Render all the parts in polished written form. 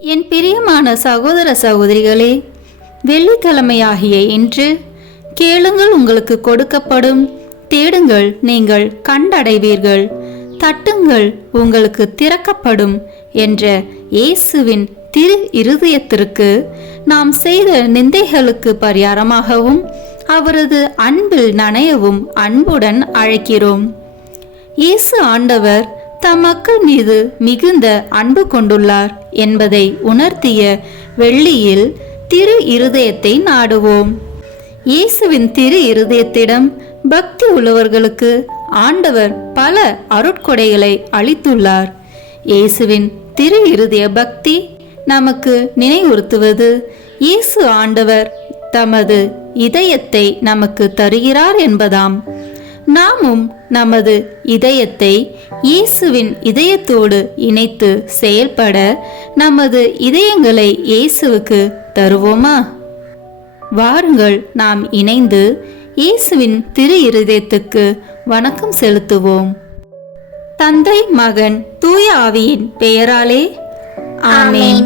என் பிரியமான சகோதர சகோதரிகளே, வெள்ளிக்கிழமையாகிய இன்று கேளுங்கள் உங்களுக்கு கொடுக்கப்படும், தேடுங்கள் நீங்கள் கண்டடைவீர்கள், தட்டுங்கள் உங்களுக்கு திறக்கப்படும் என்ற இயேசுவின் திரு இருதயத்திற்கு நாம் செய்த நிந்தைகளுக்கு பரிகாரமாகவும் அவரது அன்பில் நனையவும் அன்புடன் அழைக்கிறோம். இயேசு ஆண்டவர் தம் மக்கள் மீது மிகுந்த அன்பு கொண்டுள்ளார் என்பதை உணர்த்திய வெள்ளியில் திரு இருதயத்தை நாடுவோம். இயேசுவின் திரு இருதயத்திடம் பக்தி உள்ளவர்களுக்கு ஆண்டவர் பல அருட்கொடைகளை அளித்துள்ளார். இயேசுவின் திரு இருதய பக்தி நமக்கு நினைவுறுத்துவது இயேசு ஆண்டவர் தமது இதயத்தை நமக்கு தருகிறார் என்பதாம். நாமும் நமது இதயத்தை இயேசுவின் இதயத்தோடு இணைத்து செயல்பட நமது இதயங்களை இயேசுவுக்கு தருவோமா? வாருங்கள் நாம் இணைந்து இயேசுவின் திரு இருதயத்துக்கு வணக்கம் செலுத்துவோம். தந்தை, மகன், தூய ஆவியின் பெயராலே ஆமென்.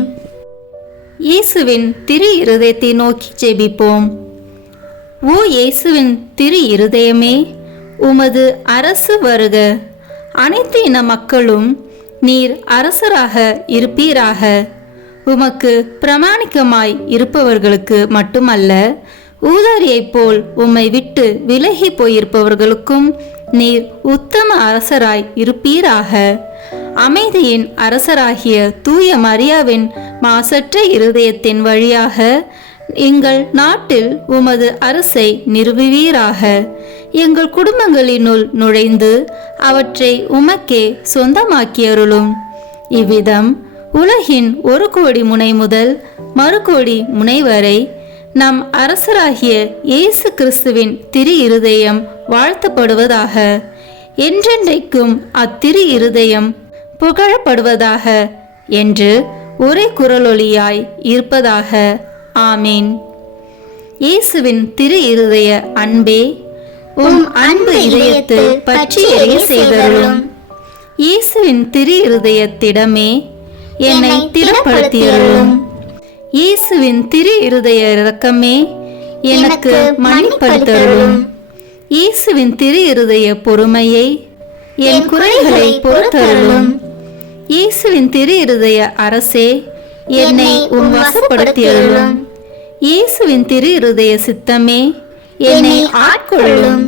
இயேசுவின் திரு இருதயத்தை நோக்கி ஜெபிப்போம். ஓ இயேசுவின் திரு இருதயமே, உமது அரசு வருக. அனைத்து இன மக்களும் நீர் அரசராக இருப்பீராக. உமக்கு பிரமாணிக்கமாய் இருப்பவர்களுக்கு மட்டுமல்ல, ஊதாரியைப் போல் உம்மை விட்டு விலகி போயிருப்பவர்களுக்கும் நீர் உத்தம அரசராய் இருப்பீராக. அமைதியின் அரசராகிய தூய மரியாவின் மாசற்ற இருதயத்தின் வழியாக எங்கள் நாட்டில் உமது அரசை நிறுவுவீராக. எங்கள் குடும்பங்களினுள் நுழைந்து அவற்றை உமக்கே சொந்தமாக்கியருளும். இவ்விதம் உலகின் 1 கோடி முனை முதல் மறுகோடி முனை வரை நம் அரசராகிய இயேசு கிறிஸ்துவின் திரு இருதயம் வாழ்த்தப்படுவதாக. என்றென்றைக்கும் அத்திரு இருதயம் புகழப்படுவதாக என்று ஒரே குரலொலியாய் இருப்பதாக. ஆமீன். இயேசுவின் திரு இருதய அன்பே, உம் அன்பு இதயத்தில் பற்றி எரிய செய்தருளும். இயேசுவின் திரு இருதயத்திடமே என்னை திடப்படுத்தியருளும். இயேசுவின் திரு இருதய இரக்கமே எனக்கு மன்னிப்படுத்தருளும். இயேசுவின் திரு இருதய பொறுமையை என் குறைகளை பொறுத்தருளும். இயேசுவின் திரு இருதய அரசே, என்னை உம் வசப்படுத்தியருளும். இயேசுவின் திரு இருதய சித்தமே, என்னை ஆட்கொள்ளும்.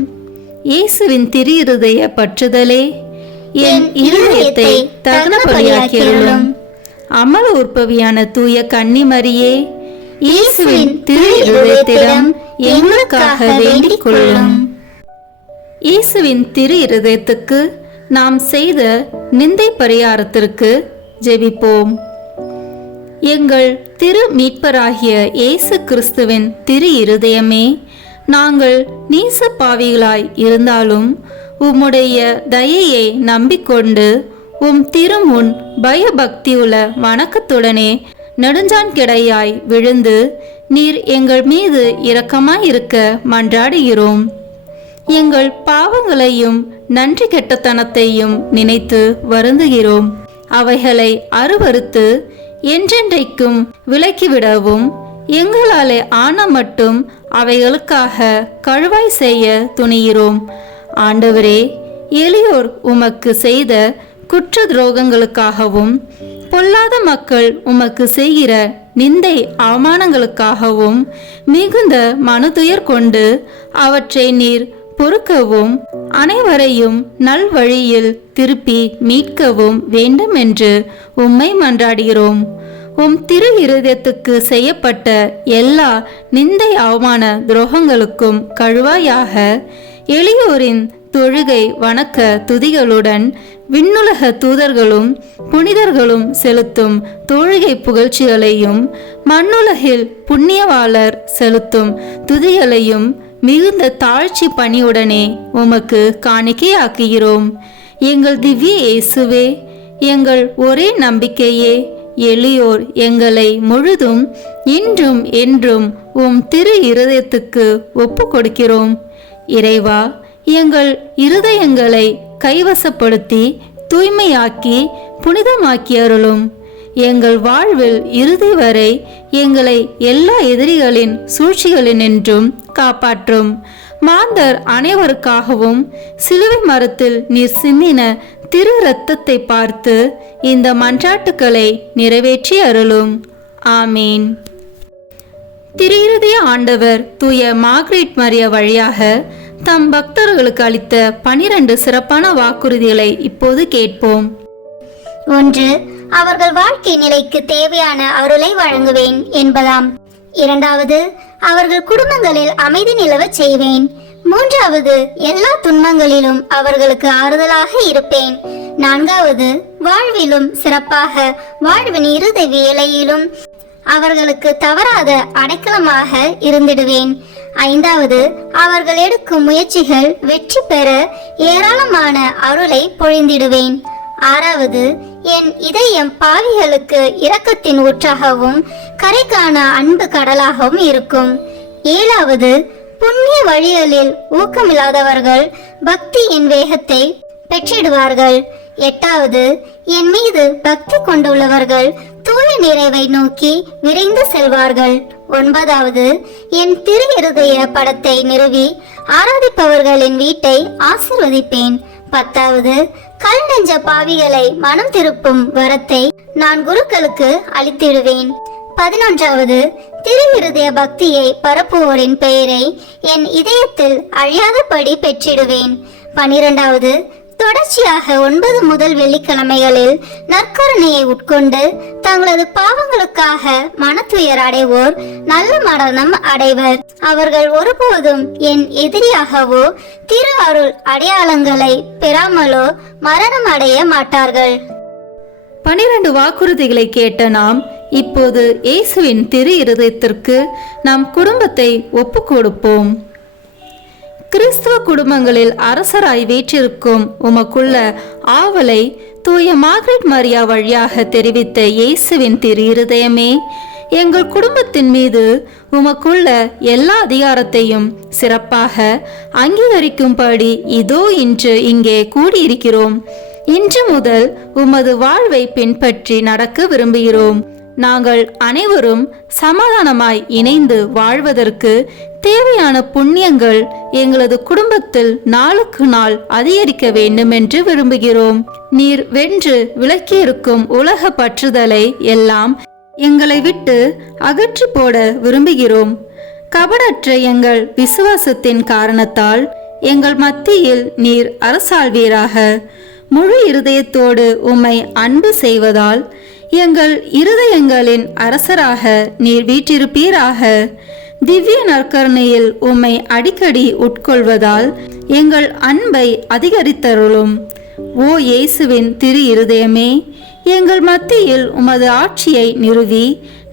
இயேசுவின் திரு இருதய பற்றுதலே, என் இருதயத்தை தகுந்தபடியாக்கியருளும். அமல உற்பவியான தூய கன்னிமரியே, இயேசுவின் திரு இருதயத்திடம் எங்களுக்காக வேண்டிக் கொள்ளும். இயேசுவின் திரு இருதயத்துக்கு நாம் செய்த நிந்தை பரிகாரத்திற்கு ஜெபிப்போம். எங்கள் திரு மீட்பராகிய இயேசு கிறிஸ்துவின் திரு இருதயமே, நாங்கள் நீச பாவிகளாய் இருந்தாலும் உம்முடைய தயையை நம்பிக்கொண்டு உம் திருமுன் பயபக்தியுள்ள வணக்கத்துடனே நெடுஞ்சான் கிடையாய் விழுந்து நீர் எங்கள் மீது இரக்கமாயிருக்க மன்றாடுகிறோம். எங்கள் பாவங்களையும் நன்றி கெட்டத்தனத்தையும் நினைத்து வருந்துகிறோம். அவைகளை அருவறுத்து என்றென்றைக்கும் விலக்கிவிடவும் எங்களாலே ஆன மட்டும் அவைகளுக்காக கழுவாய் செய்ய துணிகிறோம். ஆண்டவரே, எளியோர் உமக்கு செய்த குற்ற துரோகங்களுக்காகவும் பொல்லாத மக்கள் உமக்கு செய்கிற நிந்தை அவமானங்களுக்காகவும் மிகுந்த மனதுயர் கொண்டு அவற்றை நீர் பொறுக்கவும் அனைவரையும் நல்வழியில் திருப்பி மீட்கவும் வேண்டும் என்று உம்மை மன்றாடுகிறோம். உம் திரு இருதயத்துக்கு செய்யப்பட்ட எல்லா நிந்தை அவமான துரோகங்களுக்கும் கழுவாயாக எளியோரின் தொழுகை வணக்க துதிகளுடன் விண்ணுலக தூதர்களும் புனிதர்களும் செலுத்தும் தொழுகை புகழ்ச்சிகளையும் மண்ணுலகில் புண்ணியவாளர் செலுத்தும் துதிகளையும் மிகுந்த தாழ்ச்சி பணியுடனே உமக்கு காணிக்கையாக்குகிறோம். எங்கள் திவ்ய இயேசுவே, எங்கள் ஒரே நம்பிக்கையே, எளியோர் எங்களை முழுதும் இன்றும் என்றும் உம் திரு இருதயத்துக்கு ஒப்பு கொடுக்கிறோம். இறைவா, எங்கள் இருதயங்களை கைவசப்படுத்தி தூய்மையாக்கி புனிதமாக்கி அருளும். எங்கள் வாழ்வில் இறுதி வரை எங்களை எல்லா எதிரிகளின் சூழ்ச்சிகளினின்றும் காப்பாற்றும். மாந்தர் அனைவருக்காகவும் சிலுவை மரத்தில் நீர் சிந்தின திரு இரத்தத்தை பார்த்து இந்த மன்றாட்டுக்களை நிறைவேற்றி அருளும். ஆமீன். திரு இருதய ஆண்டவர் தூய மார்கரெட் மரியா வழியாக தம் பக்தர்களுக்கு அளித்த 12 சிறப்பான வாக்குறுதிகளை இப்போது கேட்போம். 1. அவர்கள் வாழ்க்கை நிலைக்கு தேவையான அருளை வழங்குவேன் என்பதாம். 2. அவர்கள் குடும்பங்களில் அமைதி நிலவச் செய்வேன். 3. எல்லா துன்பங்களிலும் அவர்களுக்கு ஆறுதலாக இருப்பேன். 4. வாழ்விலும் சிறப்பாக வாழ்வின் இறுதி வேளையிலும் அவர்களுக்கு தவறாத அடைக்கலமாக இருந்திடுவேன். 5. அவர்கள் எடுக்கும் முயற்சிகள் வெற்றி பெற ஏராளமான அருளை பொழிந்திடுவேன். 6. என் இதயம் பாவிகளுக்கு இரக்கத்தின் ஊற்றாகவும் கரைக்கான அன்பு கடலாகவும் இருக்கும். 7. புண்ணிய வழிகளில் ஊக்கமில்லாதவர்கள் பக்தியின் வேகத்தை பெற்றிடுவார்கள். 8. என் மீது பக்தி கொண்டுள்ளவர்கள் தூய நிறைவை நோக்கி விரைந்து செல்வார்கள். 9. என் திரு இருதய படத்தை நிறுவி ஆராதிப்பவர்களின் வீட்டை ஆசீர்வதிப்பேன். 10. கல் நெஞ்ச பாவிகளை மனம் திருப்பும் வரத்தை நான் குருக்களுக்கு அளித்திடுவேன். 11. திரு இருதய பக்தியை பரப்புவோரின் பெயரை என் இதயத்தில் அழியாதபடி பெற்றிடுவேன். 12. தொடர்ச்சியாக 9 முதல் வெள்ளிக்கிழமைகளில் நற்கருணையை உட்கொண்டு தங்களது பாவங்களுக்காக மனத்துயர் அடைவோர் நல்ல மரணம் அடைவர். அவர்கள் ஒருபோதும் என் எதிரியாகவோ திரு அருள் அடையாளங்களை பெறாமலோ மரணம் அடைய மாட்டார்கள். 12 வாக்குறுதிகளை கேட்ட நாம் இப்போது இயேசுவின் திரு இருதயத்திற்கு நம் குடும்பத்தை ஒப்பு கொடுப்போம். கிறிஸ்துவ குடும்பங்களில் அரசராய் வீற்றிருக்கும் உமக்குள்ள ஆவலை தூய மார்கரெட் மரியா வழியாக தெரிவித்த இயேசுவின் திரு இருதயமே, எங்கள் குடும்பத்தின் மீது உமக்குள்ள எல்லா அதிகாரத்தையும் சிறப்பாக அங்கீகரிக்கும்படி இதோ இன்று இங்கே கூடியிருக்கிறோம். இன்று முதல் உமது வாழ்வை பின்பற்றி நடக்க விரும்புகிறோம். நாங்கள் அனைவரும் சமாதானமாய் இணைந்து வாழ்வதற்கு தேவையான புண்ணியங்கள் எங்களது குடும்பத்தில் நாளுக்கு நாள் அதிகரிக்க வேண்டும் என்று விரும்புகிறோம். நீர் வென்று விலக்கியிருக்கும் உலக பற்றுதலை எல்லாம் எங்களை விட்டு அகற்றி போட விரும்புகிறோம். கபடற்ற எங்கள் விசுவாசத்தின் காரணத்தால் எங்கள் மத்தியில் நீர் அரசாள்வீராக. முழு இருதயத்தோடு உம்மை அன்பு செய்வதால் எங்கள் இருதயங்களின் அரசராக நீர் வீற்றிருப்பீராக. திவ்ய நற்கருணையில் உம்மை அடிக்கடி உட்கொள்வதால் எங்கள் அன்பை அதிகரித்தருளும். ஓ இயேசுவின் திரு இருதயமே, எங்கள் மத்தியில் உமது ஆட்சியை நிறுவி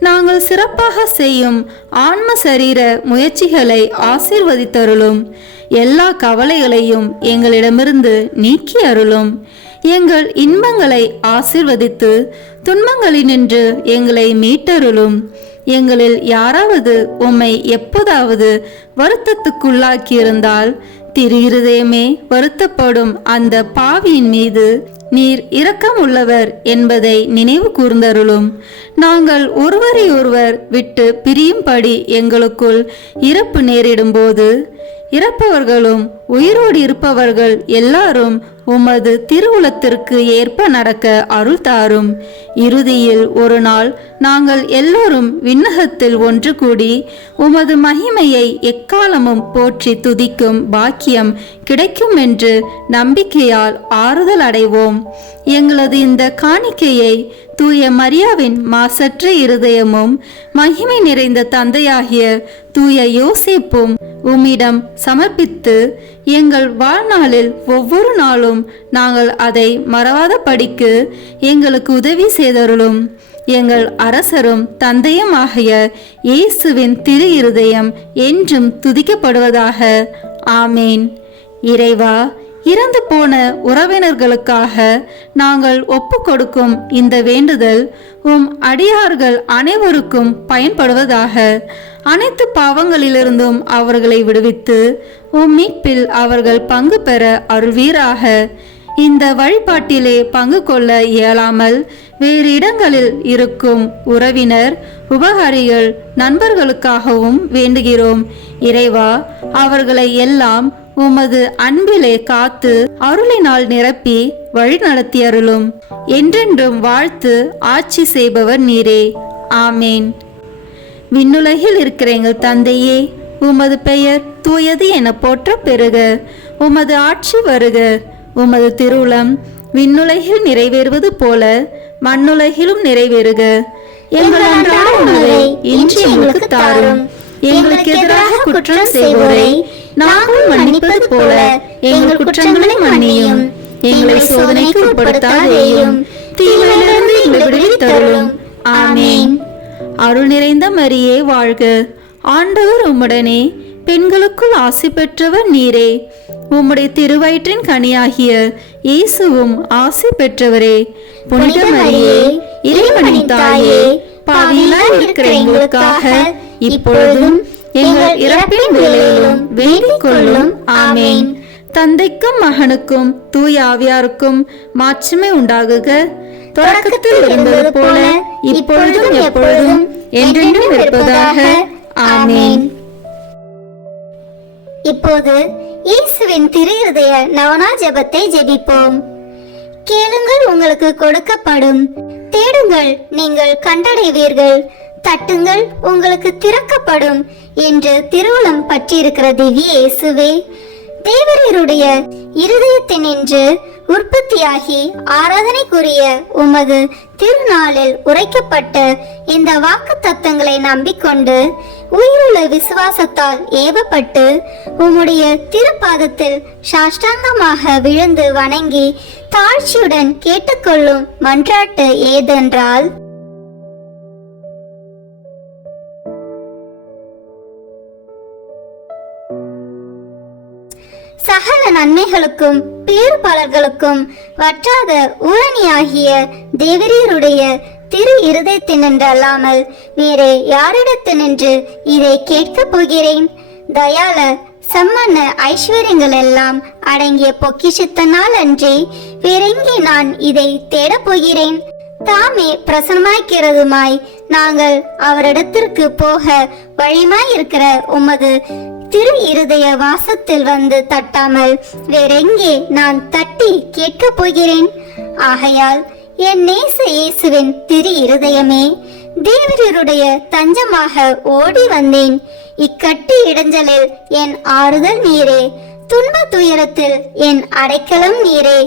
நாங்கள் சிறப்பாக செய்யும் ஆன்ம சரீர முயற்சிகளை ஆசீர்வதித்தருளும். எல்லா கவலைகளையும் எங்களிடமிருந்து நீக்கி அருளும். எங்கள் இன்பங்களை ஆசீர்வதித்து துன்பங்களினின்று எங்களை மீட்டருளும். எங்களில் யாராவது உம்மை எப்போதாவது வருத்தத்துக்குள்ளாக்கியிருந்தால் திரு இருதயமே, வருத்தப்படும் அந்த பாவியின் மீது நீர் இரக்கம் உள்ளவர் என்பதை நினைவு கூர்ந்தருளும். நாங்கள் ஒருவரை ஒருவர் விட்டு பிரியும்படி எங்களுக்குள் இறப்பு நேரிடும் போது இறப்பவர்களும் உயிரோடு இருப்பவர்கள் எல்லாரும் உமது திருவுளத்திற்கு ஏற்ப நடக்க அருள் தாரும். இறுதியில் ஒரு நாள் நாங்கள் எல்லோரும் விண்ணகத்தில் ஒன்று கூடி உமது மகிமையை எக்காலமும் போற்றி துதிக்கும் பாக்கியம் கிடைக்கும் என்று நம்பிக்கையால் ஆறுதல் அடைவோம். எங்களது இந்த காணிக்கையை தூய மரியாவின் மாசற்ற இருதயமும் மகிமை நிறைந்த தந்தையாகிய தூய யோசேப்பும் உம்மிடம் சமர்ப்பித்து எங்கள் வாழ்நாளில் ஒவ்வொரு நாளும் நாங்கள் அதை மறவாத படிக்கு எங்களுக்கு உதவி செய்தருளும். எங்கள் அரசரும் தந்தையும் ஆகிய இயேசுவின் திரு இருதயம் என்றும் துதிக்கப்படுவதாக. ஆமேன். இறைவா, இறந்து போன உறவினர்களுக்காக நாங்கள் ஒப்பு கொடுக்கும் இந்த வேண்டுதல் உம் அடியார்கள் அனைவருக்கும் பயன்படுவதாக. அனைத்து பாவங்களிலிருந்தும் அவர்களை விடுவித்து உம் மீட்பில் அவர்கள் பங்கு பெற அருள்வீராக. இந்த வழிபாட்டிலே பங்கு கொள்ள இயலாமல் வேறு இடங்களில் இருக்கும் உறவினர், உபகாரிகள், நண்பர்களுக்காகவும் வேண்டுகிறோம். இறைவா, அவர்களை எல்லாம் உமது அன்பிலே காத்து அருளினால் நிரப்பி வழி நடத்தி அருளும். என்றென்றும் வாழ்த்து ஆட்சி செய்பவர் நீரே. ஆமேன். விண்ணுலகில் இருக்கிற எங்கள் தந்தையே, உமது பெயர் தூயது என போற்ற பெறுக. உமது ஆட்சி வருக. உமது திருவுளம் விண்ணுலகில் நிறைவேறுவது போல மண்ணுலகிலும் நிறைவேறுக. எங்கள் அன்றாட உணவை இன்று எங்களுக்கு தாரும். எங்களுக்கு எதிராக குற்றம் செய்வோரை நாங்கள் மன்னிப்பது போல எங்கள் குற்றங்களை மன்னியும். எங்களை சோதனைக்கு உட்படுத்தாதேயும், தீமையிலிருந்து எங்களை விடுவித்தருளும். ஆமேன். அருள் நிறைந்த மரியே வாழ்க. ஆண்டவர் உம்முடனே, பெண்களுக்குள் ஆசி பெற்றவர் நீரே. உம்முடைய திருவயிற்றின் கனியாகிய இயேசுவும் ஆசி பெற்றவரே. புனித மரியே, இறைவனின் தாயே, பாவிகளாய் இருக்கிற எங்களுக்காக இப்பொழுதும் எங்கள் இறப்பின் வேளையிலும் வேண்டிக் கொள்ளும். ஆமேன். தந்தைக்கும் மகனுக்கும் தூய ஆவியாருக்கும் மாட்சிமை உண்டாகுக. தொடக்கத்தில் இருந்தது போல இப்பொழுதும் எப்பொழுதும் என்றென்றும் இருப்பதாக. ஆமேன். இப்போது இயேசுவின் திரு இருதய நவனா ஜெபத்தை ஜெபிப்போம். கேளுங்கள், உங்களுக்கு கொடுக்கப்படும். தேடுங்கள், நீங்கள் கண்டடைவீர்கள். தட்டுங்கள், உங்களுக்கு திறக்கப்படும் என்று திருவுளம் பற்றியிருக்கிற திவ்ய இயேசுவே, தேவரீருடைய இருதயத்தினின்று உற்பத்தியாகி ஆராதனைக்குரிய உமது திருநாளில் உரைக்கப்பட்ட இந்த வாக்கு தத்தங்களை நம்பிக்கொண்டு உயிருள்ள விசுவாசத்தால் ஏவப்பட்டு உம்முடைய திருப்பாதத்தில் சாஷ்டாங்கமாக விழுந்து வணங்கி தாழ்ச்சியுடன் கேட்டுக்கொள்ளும் மன்றாட்டு ஏதென்றால், சகல நன்மைகளுக்கும் பேறுபாளர்களுக்கும் வற்றாத ஊரணியாகிய தேவரீருடைய திரு இருதயத்தினின்றல்லாமல் வேறே யாரிடத்தினின்று இதை கேட்கப் போகிறேன்? தயால சம்மன்ன ஐஸ்வர்யங்கள் எல்லாம் அடங்கிய பொக்கிஷத்தினால் அன்றி வேறெங்கே நான் இதை தேடப் போகிறேன்? தாமே பிரசன்னமாய்க்கிறதுமாய் நாங்கள் அவரிடத்திற்கு போக வழிமாயிருக்கிற உமது திரு இருதய வாசத்தில் வந்து தட்டாமல் வேறெங்கே நான் தட்டி கேட்கப் போகிறேன்? ஆகையால் என் நேச இயேசுவின் திரு இருதயமே, தேவரீருடைய தஞ்சமாக ஓடி வந்தேன். இக்கட்டு இடைஞ்சலில் என் ஆறுதல் நீரே, துன்ப துயரத்தில் என் அடைக்கலம் நீரே,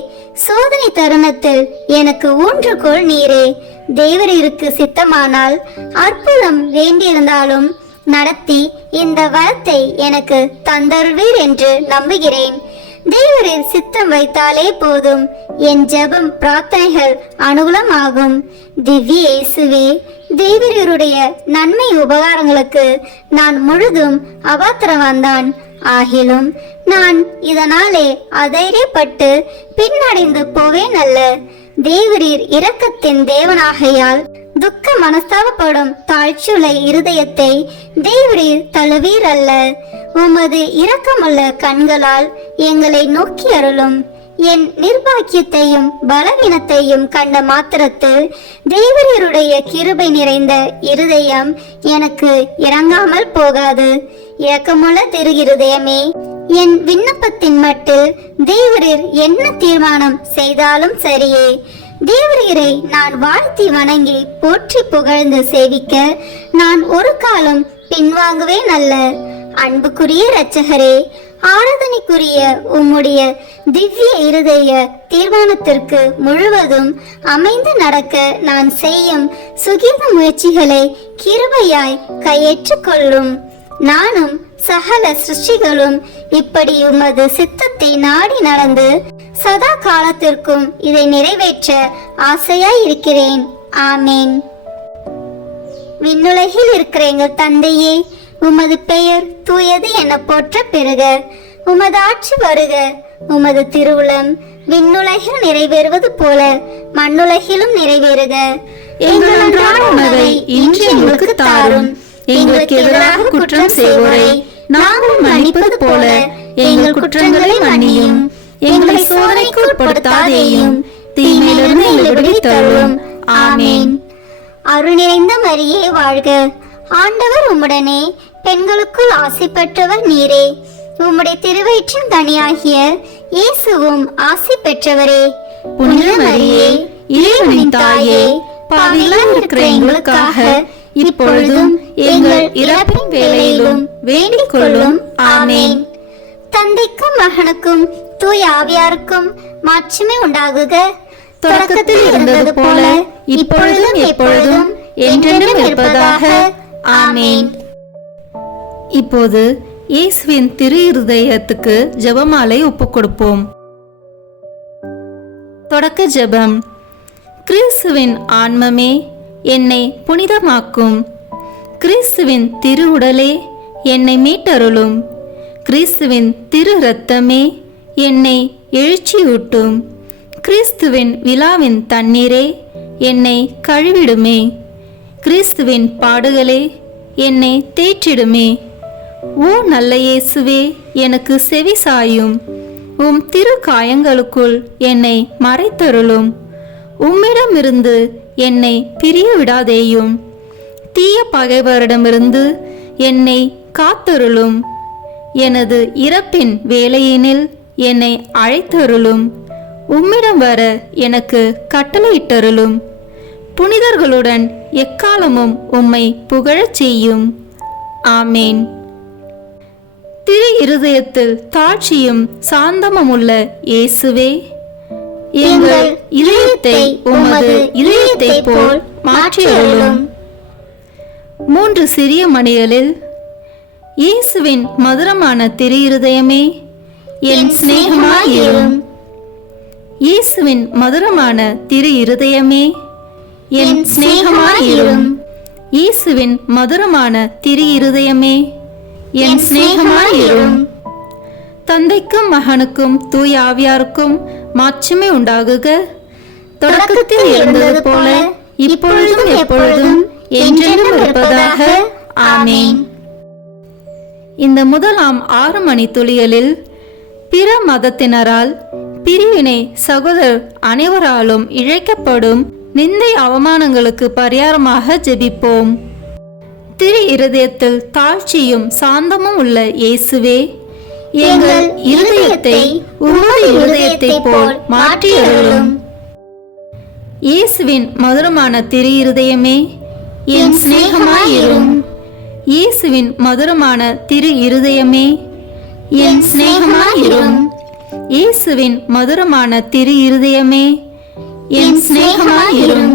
சோதனை தருணத்தில் எனக்கு ஊன்றுகோல் நீரே. தேவரீருக்கு சித்தமானால் அற்புதம் வேண்டியிருந்தாலும் நடத்தி இந்த வரத்தை எனக்கு தந்தருள்வீர் என்று நம்புகிறேன். தேவரீர் சித்தம் வைத்தாலே போதும், என் ஜெபம் பிரார்த்தனைகள் அனுகூலமாகும். திவ்ய இயேசுவே, தேவரீருடைய நன்மை உபகாரங்களுக்கு நான் முழுதும் அபாத்திரவான்தான். ஆகிலும் நான் இதனாலே அதைரியப்பட்டு பின்னடைந்து போவேன் அல்ல. தேவரீர் இரக்கத்தின் தேவனாகையால் துக்க மனஸ்தாபப்படும் தாழ்ச்சியுள்ள இருதயத்தை தேவரீர் தழுவீர் அல்ல. உமது இரக்கமுள்ள கண்களால் எங்களை நோக்கி அருளும். என் நிர்பாக்கியத்தையும் பலவீனத்தையும் கண்ட மாத்திரத்தில் தேவரீருடைய கிருபை நிறைந்த இருதயம் எனக்கு இறங்காமல் போகாது. இரக்கமுள்ள திரு இருதயமே, என் விண்ணப்பத்தின் மட்டில் தேவரீர் என்ன தீர்மானம் செய்தாலும் சரியே. தேவரீரை நான் வாழ்த்தி வணங்கி போற்றி புகழ்ந்து சேவிக்க நான் ஒரு காலம் பின்வாங்குவேன் அல்ல. அன்புக்குரிய இரட்சகரே, ஆராதனைக்குரிய உம்முடைய திவ்ய இருதய தீர்மானத்திற்கு முழுவதும் அமைந்து நடக்க நான் செய்யும் சுகீத முயற்சிகளை கிருபையாய் கையேற்றுக் கொள்ளும். நானும் சகல சிருஷ்டிகளும் இப்படி உமது சித்தத்தை நாடி நடந்து சதா காலத்திற்கும் இதை நிறைவேற்ற ஆசையாய் இருக்கிறேன். ஆமேன். விண்ணுலகில் இருக்கிற எங்கள் தந்தையே, உமது பெயர் தூயது என போற்ற பெறுக. உமது ஆட்சி வருக. உமது திருவுளம் விண்ணுலகில் நிறைவேறுவது போல மண்ணுலகிலும் நிறைவேறுக. எங்கள் அன்றாட உணவை இன்று எங்களுக்கு தாரும். எங்களுக்கு எதிராக குற்றம் செய்வோரை நாங்கள் மன்னிப்பது போல எங்கள் குற்றங்களை மன்னியும். எங்களை சோதனைக்கு உட்படுத்தாதேயும், தீமையிலிருந்து எங்களை விடுவித்தருளும். ஆமென். அருள் நிறைந்த மரியே வாழ்க, ஆண்டவர் உம்முடனே, பெண்களுக்குள் ஆசி பெற்றவர் நீரே. உம்முடைய திருவயிற்றின் கனியாகிய இயேசுவும் ஆசி பெற்றவரே. புனித மரியே, இறைவனின் தாயே, பாவிகளாய் இருக்கிற எங்களுக்காக இப்பொழுதும் எங்கள் இறப்பின் வேளையிலும் வேண்டிக் கொள்ளும். ஆமென். தந்தைக்கும் மகனுக்கும் தூய ஆவியாருக்கும் மாட்சிமை உண்டாகுக. தொடக்கத்தில் இருந்தது போல இப்பொழுதும் எப்பொழுதும் என்றென்றும் இருப்பதாக. ஆமென். இப்போது இயேசுவின் திரு இருதயத்துக்கு ஜெபமாலை ஒப்புக் கொடுப்போம். தொடக்க ஜெபம். கிறிஸ்துவின் ஆன்மமே, என்னை புனிதமாக்கும். கிறிஸ்துவின் திரு உடலே, என்னை மீட்டருளும். கிறிஸ்துவின் திரு இரத்தமே, என்னை எழுச்சியூட்டும். கிறிஸ்துவின் விழாவின் தண்ணீரே, என்னை கழுவிடுமே. கிறிஸ்துவின் பாடுகளே, என்னை தேற்றிடுமே. ஓ நல்ல இயேசுவே, எனக்கு செவி சாயும். உம் திரு காயங்களுக்குள் என்னை மறைத்தருளும். உம்மிடமிருந்து என்னை பிரிய விடாதேயும். தீய பகைவரிடமிருந்து என்னை காத்தருளும். எனது இறப்பின் வேளையினில் என்னை அழைத்தருளும். உம்மிடம் வர எனக்கு கட்டளையிட்டருளும். புனிதர்களுடன் எக்காலமும் உம்மை புகழச் செய்யும். ஆமேன். திரு இருதயத்தில் தாட்சியும் சாந்தமுமுள்ள இயேசுவே, எங்கள் இதயத்தை உமது இதயத்தை போல் மாற்றியருளும். 3 சிறிய மணிகளில் இயேசுவின் மதுரமான திரு இருதயமே, என் சிநேகமாயிரும். இயேசுவின் மதுரமான திரு இருதயமே, என் சிநேகமாயிரும். இயேசுவின் மதுரமான திரு இருதயமே, என் சிநேகமாயிரும். தந்தைக்கும் மகனுக்கும் தூய ஆவியாருக்கும் மாட்சிமை உண்டாகுக. தொடக்கத்தில் இருந்தது போல இப்பொழுதும் எப்பொழுதும் என்றென்றும் இருப்பதாக. ஆமென். இந்த முதலாம் 6 மணி துளிகளில் பிற மதத்தினரால் பிரிவினை சகோதரர் அனைவராலும் இழைக்கப்படும் நிந்தை அவமானங்களுக்கு பரிகாரமாக ஜெபிப்போம். திரு இருதயத்தில் தாழ்ச்சியும் சாந்தமும் உள்ள இயேசுவே, எங்கள் இருதயத்தை உமது இருதயத்தை போல் மாற்றியருளும். இயேசுவின் மதுரமான திரு இருதயமே, என் சிநேகமாயிரும். இயேசுவின் மதுரமான திரு இருதயமே, என் சிநேகமாயிரும். இயேசுவின் மதுரமான திரு இருதயமே, என் சிநேகமாயிரும்.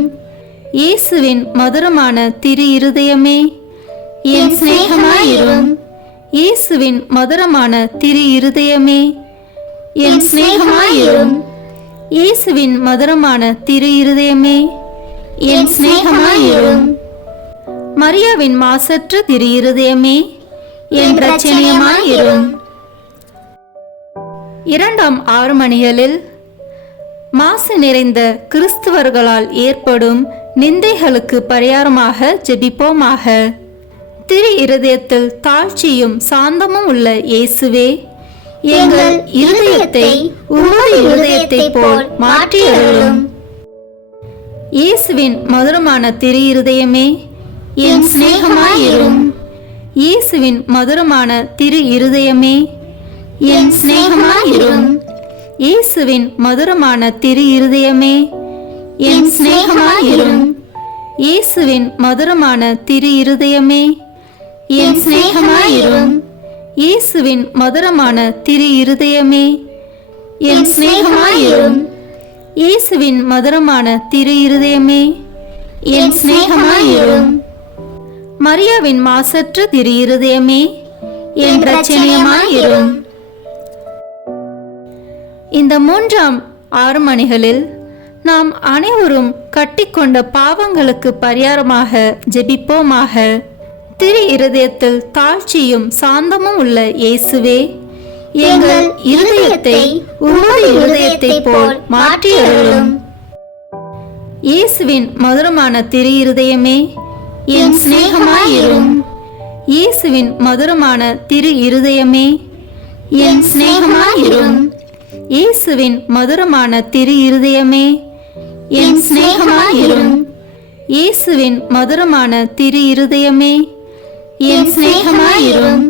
இயேசுவின் மதுரமான திரு இருதயமே, என் சிநேகமாயிரும். இயேசுவின் மதுரமான திரு இருதயமே, என் சிநேகமாயிரும். இயேசுவின் மதுரமான திரு இருதயமே, என் சிநேகமாயிரும். மரியாவின் மாசற்ற திரு இருதயமே, என் இரட்சணியமாயிரும். 2ஆம் 6 மணிகளில் மாசு நிறைந்த கிறிஸ்துவர்களால் ஏற்படும் நிந்தைகளுக்கு பரிகாரமாக ஜெபிப்போமாக. திரு இருதயத்தில் தாழ்ச்சியும் சாந்தமும் உள்ள இயேசுவே, எங்கள் இருதயத்தை உமது இருதயத்தை போல் மாற்றியருளும். இயேசுவின் மதுரமான திரு இருதயமே, என் சிநேகமாயிரும். இயேசுவின் மதுரமான திரு இருதயமே, என் சிநேகமாயிரும். இயேசுவின் மதுரமான திரு இருதயமே, என் சிநேகமாயிரும். இயேசுவின் மதுரமான திரு இருதயமே, என் சிநேகமாயிரும். இயேசுவின் மதுரமான திரு இருதயமே, என் சிநேகமாயிரும். இயேசுவின் மதுரமான திரு இருதயமே, என் சிநேகமாயிரும். மரியாவின் மாசற்ற திரு இருதயமே, என் இரட்சணியமாயிரும். இந்த 3ஆம் 6 மணிகளில் நாம் அனைவரும் கட்டிக்கொண்ட பாவங்களுக்கு பரிகாரமாக ஜெபிப்போமாக. திரு இருதயத்தில் தாழ்ச்சியும் சாந்தமும் உள்ள இயேசுவே, எங்கள் இருதயத்தை உமது இருதயத்தை போல் மாற்றியருளும். இயேசுவின் மதுரமான திரு இருதயமே, என் சிநேகமாயிரும். இயேசுவின் மதுரமான திரு இருதயமே, என் சிநேகமாயிரும். இயேசுவின் மதுரமான திரு இருதயமே என் சிநேகமாயிரும். இயேசுவின் மதுரமான திரு இருதயமே என் சிநேகமாயிரும்.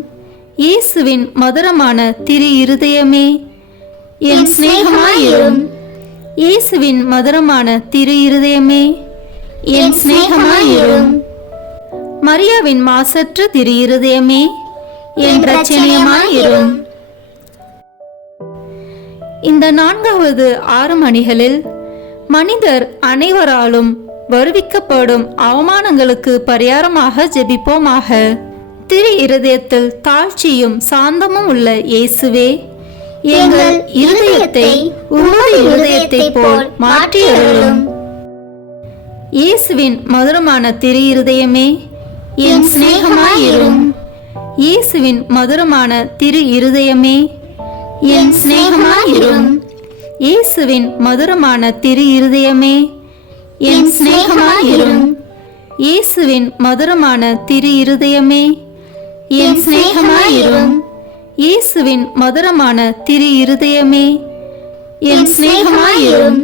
இயேசுவின் மதுரமான திரு இருதயமே என் சிநேகமாயிரும். இயேசுவின் மதுரமான திரு இருதயமே என் சிநேகமாயிரும். மரியாவின் மாசற்ற திரு இருதயமே என் இரட்சணியமாயிரும். இந்த 4வது 6 மணிகளில் மனிதர் அனைவராலும் வருவிக்கப்படும் அவமானங்களுக்கு பரிகாரமாக ஜெபிப்போமாக. திரு இருதயத்தில் தாழ்ச்சியும் சாந்தமும் உள்ள இயேசுவே, எங்கள் இருதயத்தை உமது இருதயத்தை போல் மாற்றியருளும். இயேசுவின் மதுரமான திரு இருதயமே என் சிநேகமாயிரும். இயேசுவின் மதுரமான திரு இருதயமே என் சிநேகமாயிரும். இயேசுவின் மதுரமான திரு இருதயமே என் சிநேகமாயிரும். இயேசுவின் மதுரமான திரு இருதயமே என் சிநேகமாயிரும். இயேசுவின் மதுரமான திரு இருதயமே என் சிநேகமாயிரும்.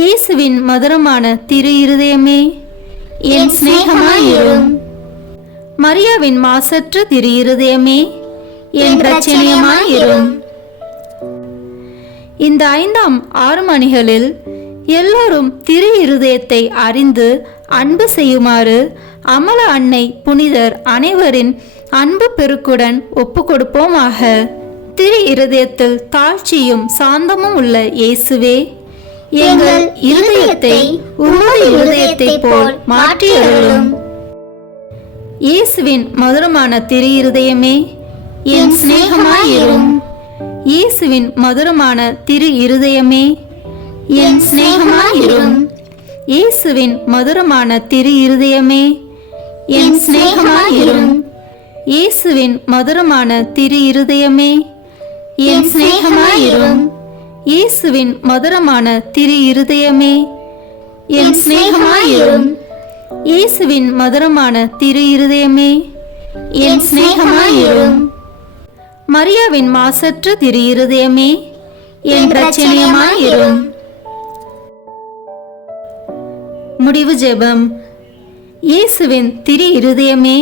இயேசுவின் மதுரமான திரு இருதயமே என் சிநேகமாயிரும். மரியாவின் மாசற்ற திரு இருதயமே என் இரட்சணியமாயிரும். இந்த 5ஆம் 6 மணிகளில் எல்லோரும் திரு இருதயத்தை அறிந்து அன்பு செய்யுமாறு அமல அன்னை புனிதர் அனைவரின் அன்பு பெருக்குடன் ஒப்பு கொடுப்போமாக. திரு இருதயத்தில் தாழ்ச்சியும் சாந்தமும் உள்ள இயேசுவே, எங்கள் இருதயத்தை உமது இருதயத்தை போல் மாற்றியருளும். இயேசுவின் மதுரமான திரு இருதயமே என் சிநேகமாயிரும். இயேசுவின் மதுரமான திரு இருதயமே என் சிநேகமாயிரும். இயேசுவின் மதுரமான திரு இருதயமே என் சிநேகமாயிரும். இயேசுவின் மதுரமான திரு இருதயமே என் சிநேகமாயிரும். இயேசுவின் மதுரமான திரு இருதயமே என் சிநேகமாயிரும். இயேசுவின் மதுரமான திரு இருதயமே என் சிநேகமாயிரும். மரியாவின் மாசற்ற திரு இருதயமே என் இரட்சணியமாயிரும். முடிவு ஜெபம். இயேசுவின் திரு இருதயமே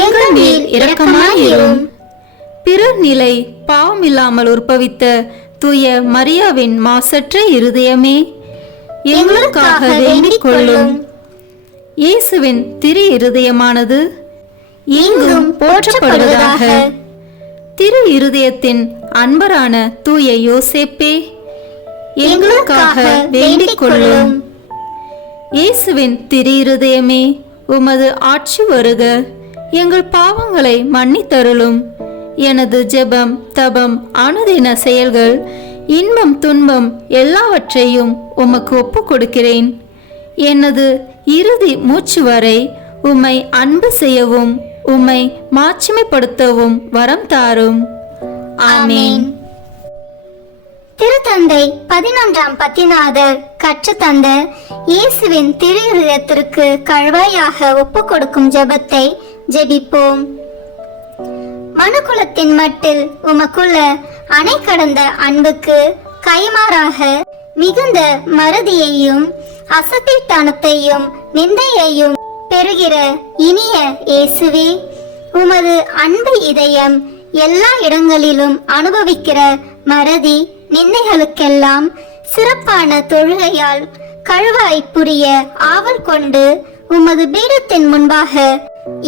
எங்கள் மேல் இரக்கமாயிரும். பிறர் நிலை பாவமில்லாமல் உற்பவித்த தூய மரியாவின் மாசற்ற இருதயமே எங்களுக்காக வேண்டிக் கொள்ளும். இயேசுவின் திரு இருதயமானது எங்கும் போற்றப்படுவதாக. திரு இருதயத்தின் அன்பரான தூய யோசேப்பே எங்களுக்காக வேண்டிக் கொள்ளும். இயேசுவின் திரு இருதயமே உமது ஆட்சி வருக, எங்கள் பாவங்களை மன்னித்தருளும். எனது ஜெபம் தபம் அனுதின செயல்கள் இன்பம் துன்பம் எல்லாவற்றையும் உமக்கு ஒப்பு கொடுக்கிறேன். எனது இறுதி மூச்சு வரை உம்மை அன்பு செய்யவும் உம்மை மாட்சிமைப்படுத்தவும் வரம் தாரும். ஆமென். திருத்தந்தை 11ஆம் பத்திநாதர் கற்றுத்தந்த இயேசுவின் திரு இருதயத்திற்கு கழுவாயாக ஒப்பு கொடுக்கும் ஜெபத்தை ஜெபிப்போம். மனுக்குலத்தின் மட்டில் உமக்குள்ள அணை கடந்த அன்புக்கு கைமாறாக மிகுந்த மறதியையும் அசத்தித்தனத்தையும் நிந்தையையும் பெறுகிற இனிய இயேசுவே, உமது அன்பு இதயம் எல்லா இடங்களிலும் அனுபவிக்கிற மறதி நிந்தைகளுக்கெல்லாம் சிறப்பான தொழுகையால் கழுவாய் புரிய ஆவல் கொண்டு உமது பீடத்தின் முன்பாக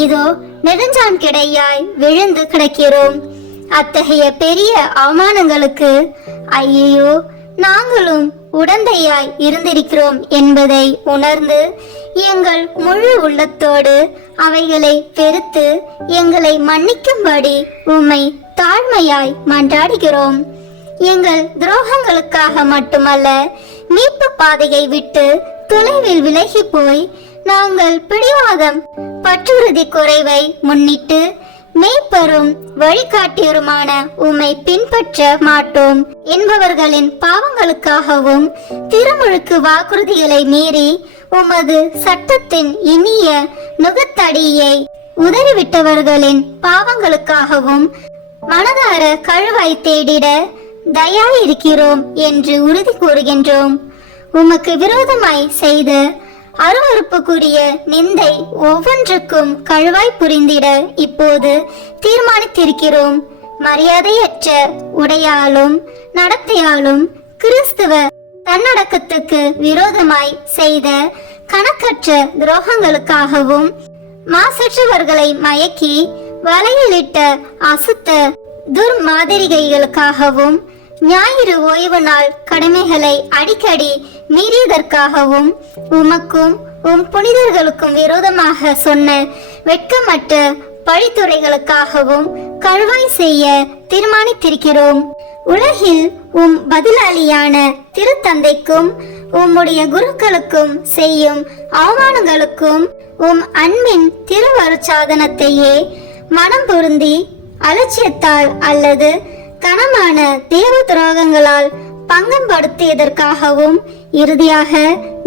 இதோ நெடுஞ்சான் கிடையாய் விழுந்து கிடக்கிறோம். அத்தகைய பெரிய அவமானங்களுக்கு ஐயோ நாங்களும் உடந்தையாய் இருந்திருக்கிறோம் என்பதை உணர்ந்து எங்கள் முழு உள்ளத்தோடு அவைகளை வெறுத்து எங்களை மன்னிக்கும்படி உம்மை தாழ்மையாய் மன்றாடுகிறோம். எங்கள் துரோகங்களுக்காக மட்டுமல்ல, மீட்பு பாதையை விட்டு தொலைவில் விலகி போய் நாங்கள் பிடிவாதம் பற்றுறுதி குறைவை முன்னிட்டு மெய்ப்பெரும் வழிகாட்டியருமான உம்மை பின்பற்ற மாட்டோம் என்பவர்களின் பாவங்களுக்காகவும் திருமுழுக்கு வாக்குறுதிகளை மீறி உமது சட்டத்தின் இனிய நுகத்தடியை உதறிவிட்டவர்களின் பாவங்களுக்காகவும் மனதார கழுவாய் தேடிட தயாயிருக்கிறோம் என்று உறுதி கூறுகின்றோம். உமக்கு விரோதமாய் செய்த அருவருப்புக்குரிய நிந்தை ஒவ்வொன்றுக்கும் கழுவாய் புரிந்திட இப்போது தீர்மானித்திருக்கிறோம். மரியாதையற்ற உடையாலும் நடத்தையாலும் கிறிஸ்துவ தன்னடக்கத்துக்கு விரோதமாய் செய்த கணக்கற்ற துரோகங்களுக்காகவும் மாசற்றவர்களை மயக்கி வலையிலிட்ட அசுத்த துர்மாதிரிகைகளுக்காகவும் ஞாயிறு ஓய்வு நாள் கடமைகளை அடிக்கடி மீறியதற்காகவும் உமக்கும் உம் புனிதர்களுக்கும் விரோதமாக சொன்ன வெட்கமற்ற பழித்துறைகளுக்காகவும் கழுவாய் செய்ய தீர்மானித்திருக்கிறோம். உலகில் உம் பதிலாளியான திருத்தந்தைக்கும் உம்முடைய குருக்களுக்கும் செய்யும் அவமானங்களுக்கும் உம் அன்பின் திருவருட்சாதனத்தையே மனம் பொருந்தி அலட்சியத்தால் அல்லது கனமான தேவ துரோகங்களால் பங்கப்படுத்தியதற்காகவும் இறுதியாக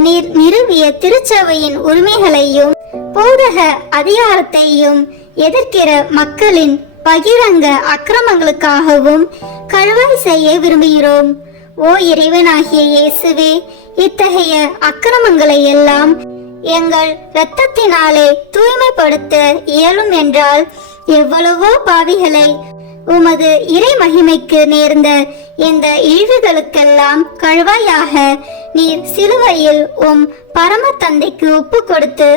நீர் நிறுவிய திருச்சபையின் உரிமைகளையும் போதக அதிகாரத்தையும் எதிர்க்கிற மக்களின் பகிரங்க அக்கிரமங்களுக்காகவும் கழுவாய் செய்ய விரும்புகிறோம். ஓ இறைவனாகிய இயேசுவே, இத்தகைய அக்கிரமங்களை எல்லாம் எங்கள் இரத்தத்தினாலே தூய்மைப்படுத்த இயலும் என்றால் எவ்வளவோ பாவிகளை உமது இறை மகிமைக்கு நேர்ந்த இந்த இழிவுகளுக்கெல்லாம் கழுவாயாக நீர் சிலுவையில் உம் பரம தந்தைக்கு ஒப்பு கொடுத்து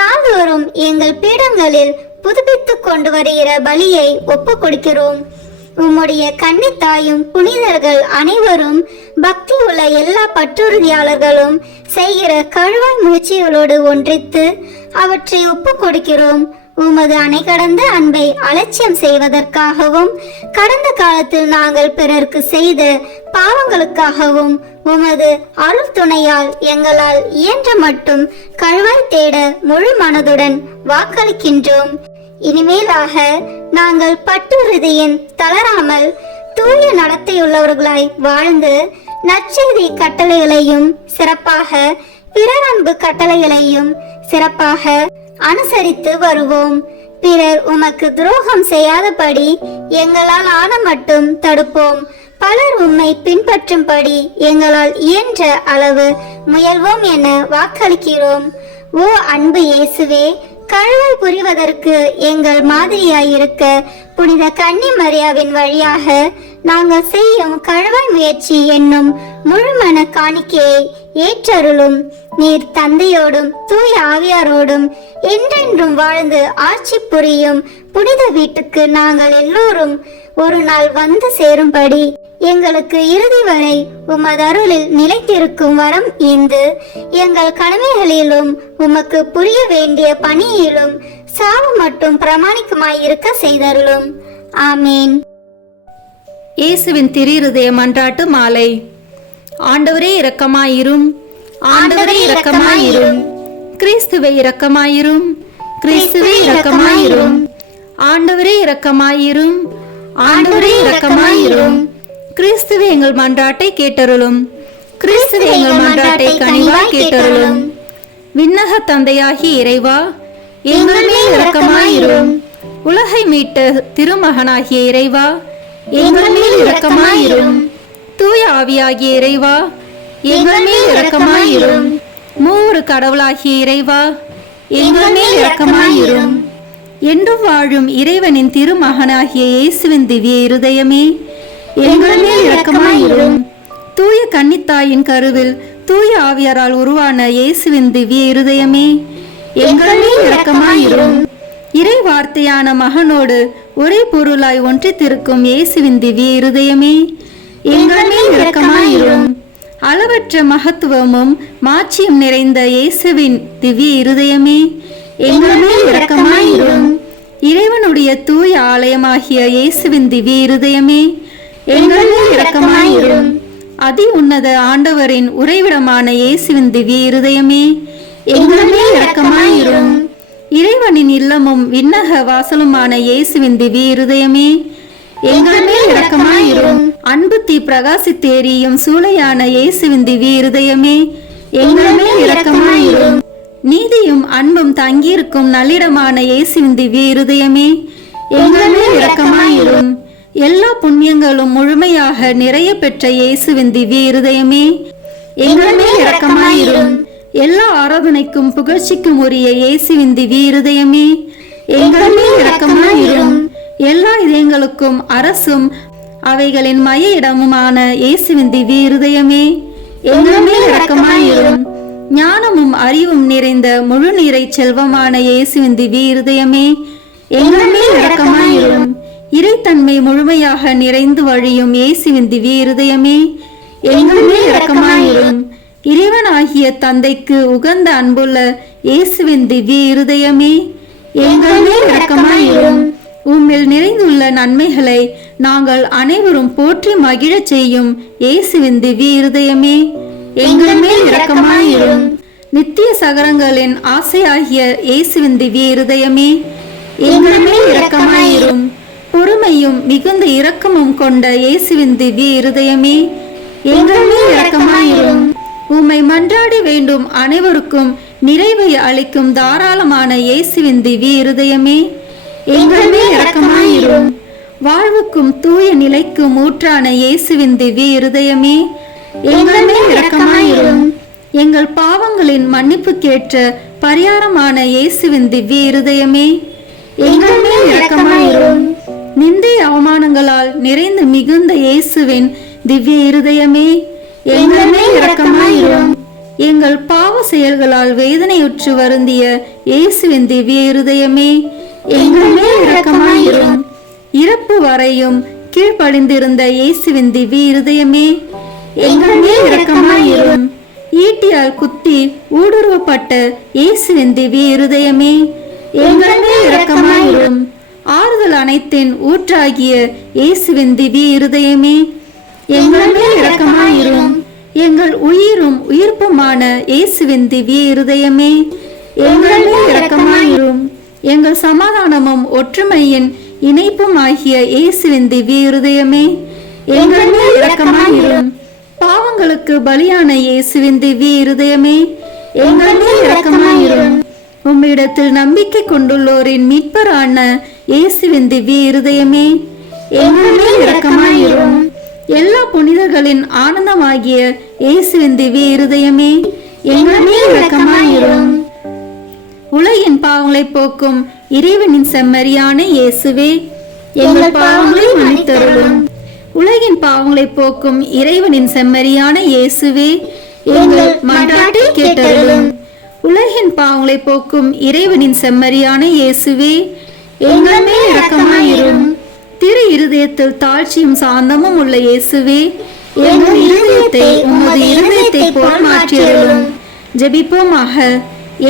நாள்தோறும் எங்கள் பீடங்களில் புதுப்பித்துக் கொண்டு வருகிற பலியை ஒப்பு கொடுக்கிறோம். உம்முடைய கன்னித்தாயும் புனிதர்கள் அனைவரும் பக்தி உள்ள எல்லா பற்றுறுதியாளர்களும் செய்கிற கழுவாய் முயற்சிகளோடு ஒன்றித்து அவற்றை ஒப்பு கொடுக்கிறோம். உமது அணை கடந்த அன்பை அலட்சியம் செய்வதற்காகவும் கடந்த காலத்தில் நாங்கள் பிறருக்கு செய்த பாவங்களுக்காகவும் உமது அருள் துணையால் எங்களால் இயன்ற மட்டும் கழுவாய் தேட முழு மனதுடன் வாக்களிக்கின்றோம். இனிமேலாக நாங்கள் பற்றுறுதியின் தளராமல் தூய நடத்தையுள்ளவர்களாய் வாழ்ந்து நற்செய்தி கட்டளைகளையும் சிறப்பாக பிறர் அன்பு கட்டளைகளையும் சிறப்பாக அனுசரித்து வருவோம். பிறர் உமக்கு துரோகம் செய்யாதபடி எங்களால் ஆன மட்டும் தடுப்போம். பலர் உம்மை பின்பற்றும்படி எங்களால் இயன்ற அளவு முயல்வோம் என வாக்களிக்கிறோம். ஓ அன்பு இயேசுவே, கழுவாய் புரிவதற்கு எங்கள் மாதிரியாயிருக்க புனித கன்னி மரியாவின் வழியாக நாங்கள் செய்யும் கழுவாய் முயற்சி என்னும் முழுமன காணிக்கையை ஏற்றருளும். நீர் தந்தையோடும் தூய ஆவியாரோடும் என்றென்றும் வாழ்ந்து ஆட்சி புரியும் புனித வீட்டுக்கு நாங்கள் எல்லோரும் ஒரு நாள் வந்து சேரும்படி எங்களுக்கு இறுதி வரை உமது அருளில் நிலைத்திருக்கும் வரம் ஈந்து எங்கள் கடமைகளிலும் உமக்கு புரிய வேண்டிய பணியிலும் சாவு மட்டும் பிரமாணிக்குமாய் இருக்க செய்தருளும். ஆமீன். இயேசுவின் திரு மன்றாட்டு மாலை. ஆண்டவரே இரக்கமாயிரும், ஆண்டவரே இரக்கமாயிரும், கிறிஸ்துவே இரக்கமாயிரும், கிறிஸ்துவே இரக்கமாயிரும், ஆண்டவரே இரக்கமாயிரும், ஆண்டவரே இரக்கமாயிரும், கிறிஸ்துவே எங்கள் மன்றாட்டை கேட்டருளும், கிறிஸ்துவே எங்கள் மன்றாட்டை கனிவாய் கேட்டருளும். விண்ணக தந்தையாகி இறைவா, எங்கள் மேல் இரக்கமாயிரும். உலகை மீட்ட திருமகனாகிய இறைவா, எங்கள் மேல் இரக்கமாயிரும். தூய ஆவியாகிய இறைவா, எங்கள் மேல் இரக்கமாயிரும். மூவரு கடவுளாகிய இறைவா, எங்கள் மேல் இரக்கமாயிரும். என்றும் வாழும் இறைவனின் திருமகனாகிய இயேசுவின் திவ்ய இருதயமே, எங்கள் மேல் இரக்கமாயிரும். தூய கன்னித்தாயின் கருவில் தூய ஆவியாரால் உருவான இயேசுவின் திவ்ய இருதயமே, எங்கள் மேல் இரக்கமாயிரும். இறை வார்த்தையான மகனோடு ஒரே பொருளாய் ஒன்றித்திருக்கும் இயேசுவின் திவ்ய இருதயமே, எங்கள் மேல் இரக்கமாயிரும். அளவற்ற மகத்துவமும் மாட்சியும் நிறைந்த இயேசுவின் திவ்ய இருதயமே, எங்கள் மேல் இரக்கமாயிரும். இறைவனுடைய தூய ஆலயமாகிய இயேசுவின் திவ்ய இருதயமே, எங்கள் மேல் இரக்கமாயிரும். அதி உன்னத ஆண்டவரின் உறைவிடமான இயேசுவின் திவ்ய இருதயமே, எங்கள் மேல் இரக்கமாயிரும். இறைவனின் இல்லமும் விண்ணக வாசலுமான இயேசுவின் திவ்ய இருதயமே, எங்கள் மேல் இரக்கமாயிரும். அன்பு தீ பிரகாசித்தேரியும் சூளையான இயேசுவின் திவ்ய இருதயமே, எங்கள் மேல் இரக்கமாயிரும். நீதியும் அன்பும் தங்கியிருக்கும் நல்லிடமான இயேசுவின் திவ்ய இருதயமே, எங்கள் மேல் இரக்கமாயிரும். எல்லா புண்ணியங்களும் முழுமையாக நிறைய பெற்ற இயேசுவின் திவ்ய இருதயமே, எங்கள் மேல் இரக்கமாயிரும். எல்லா ஆராதனைக்கும் புகழ்ச்சிக்கும் உரிய இயேசுவின் திவ்ய இருதயமே, எங்கள் மேல் இரக்கமாயிரும். எல்லா இதயங்களுக்கும் அரசும் அவைகளின் மைய இடமுமான இயேசுவின் திவ்ய இருதயமே, எங்கள் மேல் இரக்கமாயிரும். ஞானமும் அறிவும் நிறைந்த முழு நீரை செல்வமான இயேசுவின் திவ்ய இருதயமே, எங்கள் மேல் இரக்கமாயிரும். இறைத்தன்மை முழுமையாக நிறைந்து வழியும் இயேசுவின் திவ்ய இருதயமே, எங்கள் மேல் இரக்கமாயிரும். இறைவனாகிய தந்தைக்கு உகந்த அன்புள்ள இயேசுவின் திவ்ய இருதயமே, எங்கள் மேல் இரக்கமாயிரும். உம்மில் நிறைந்துள்ள நன்மைகளை நாங்கள் அனைவரும் போற்றி மகிழச் செய்யும் இயேசுவின் திவ்ய இருதயமே, எங்கள் மேல் இரக்கமாயிரும். நித்திய சகரங்களின் ஆசையாகிய இயேசுவின் திவ்ய இருதயமே, எங்கள் மேல் இரக்கமாயிரும். பொறுமையும் மிகுந்த இரக்கமும் கொண்ட இயேசுவின் திவ்ய இருதயமே, எங்கள் மேல் இரக்கமாயிரும். உம்மை மன்றாடி வேண்டும் அனைவருக்கும் நிறைவை அளிக்கும் தாராளமான இயேசுவின் திவ்ய இருதயமே, எங்கள் மேல் இரக்கமாயிரும். வாழ்வுக்கும் தூய நிலைக்கும் ஊற்றான இயேசுவின் திவ்ய இருதயமே, எங்கள் மேல் இரக்கமாயிரும். எங்கள் பாவங்களின் மன்னிப்புக்கேற்ற பரிகாரமான இயேசுவின் திவ்ய இருதயமே, எங்கள் மேல் இரக்கமாயிரும். நிந்தை அவமானங்களால் நிறைந்து மிகுந்த இயேசுவின் திவ்ய இருதயமே, எங்கள் மேல் இரக்கமாயிரும். எங்கள் பாவ செயல்களால் வேதனையுற்று வருந்திய இயேசுவின் திவ்ய இருதயமே, எங்கள் மேல் இரக்கமாயிரும். இறப்பு வரையும் கீழ்ப்படிந்திருந்த இயேசுவின் திவ்ய இருதயமே, எங்கள் மேல் இரக்கமாயிரும். ஈட்டியால் குத்தி ஊடுருவப்பட்ட இயேசுவின் திவ்ய இருதயமே, எங்கள் மேல் இரக்கமாயிரும். ஆறுதல் அனைத்தின் ஊற்றாகிய இயேசுவின் திவ்ய இருதயமே, எங்கள் மேல் இரக்கமாயிரும். எங்கள் உயிரும் உயிர்ப்புமான இயேசுவின் திவ்ய இருதயமே, எங்கள் மேல் இரக்கமாயிரும். எங்கள் சமாதானமும் ஒற்றுமையின் இணைப்பும் ஆகிய இயேசுவின் திவ்ய இருதயமே, எங்கள் மேல் இரக்கமாயிரும். பாவங்களுக்கு பலியான இயேசுவின் திவ்ய இருதயமே, எங்கள் மேல் இரக்கமாயிரும். உம்மிடத்தில் நம்பிக்கை கொண்டுள்ளோரின் மீட்பரான இயேசுவின் திவ்ய இருதயமே, எங்கள் மேல் இரக்கமாயிரும். எல்லா புனிதர்களின் ஆனந்தமாகிய இயேசுவின் திவ்ய இருதயமே, எங்கள் மேல் இரக்கமாயிரும். உலகின் பாவங்களை போக்கும் இறைவனின் செம்மறியான இயேசுவே, எங்கள் பாவங்களை மன்னித்தருளும். உலகின் பாவங்களை போக்கும் இறைவனின் செம்மறியான இயேசுவே, எங்கள் மன்றாட்டை கேட்டருளும். உலகின் பாவங்களை போக்கும் இறைவனின் செம்மறியான இயேசுவே, எங்கள் மேல் இரக்கமாயிரும். திரு இருதயத்தில் தாழ்ச்சியும் சாந்தமும் உள்ள இயேசுவே, எங்கள் இருதயத்தை உமது இருதயத்தை போல் மாற்றியருளும். ஜெபிப்போமாக.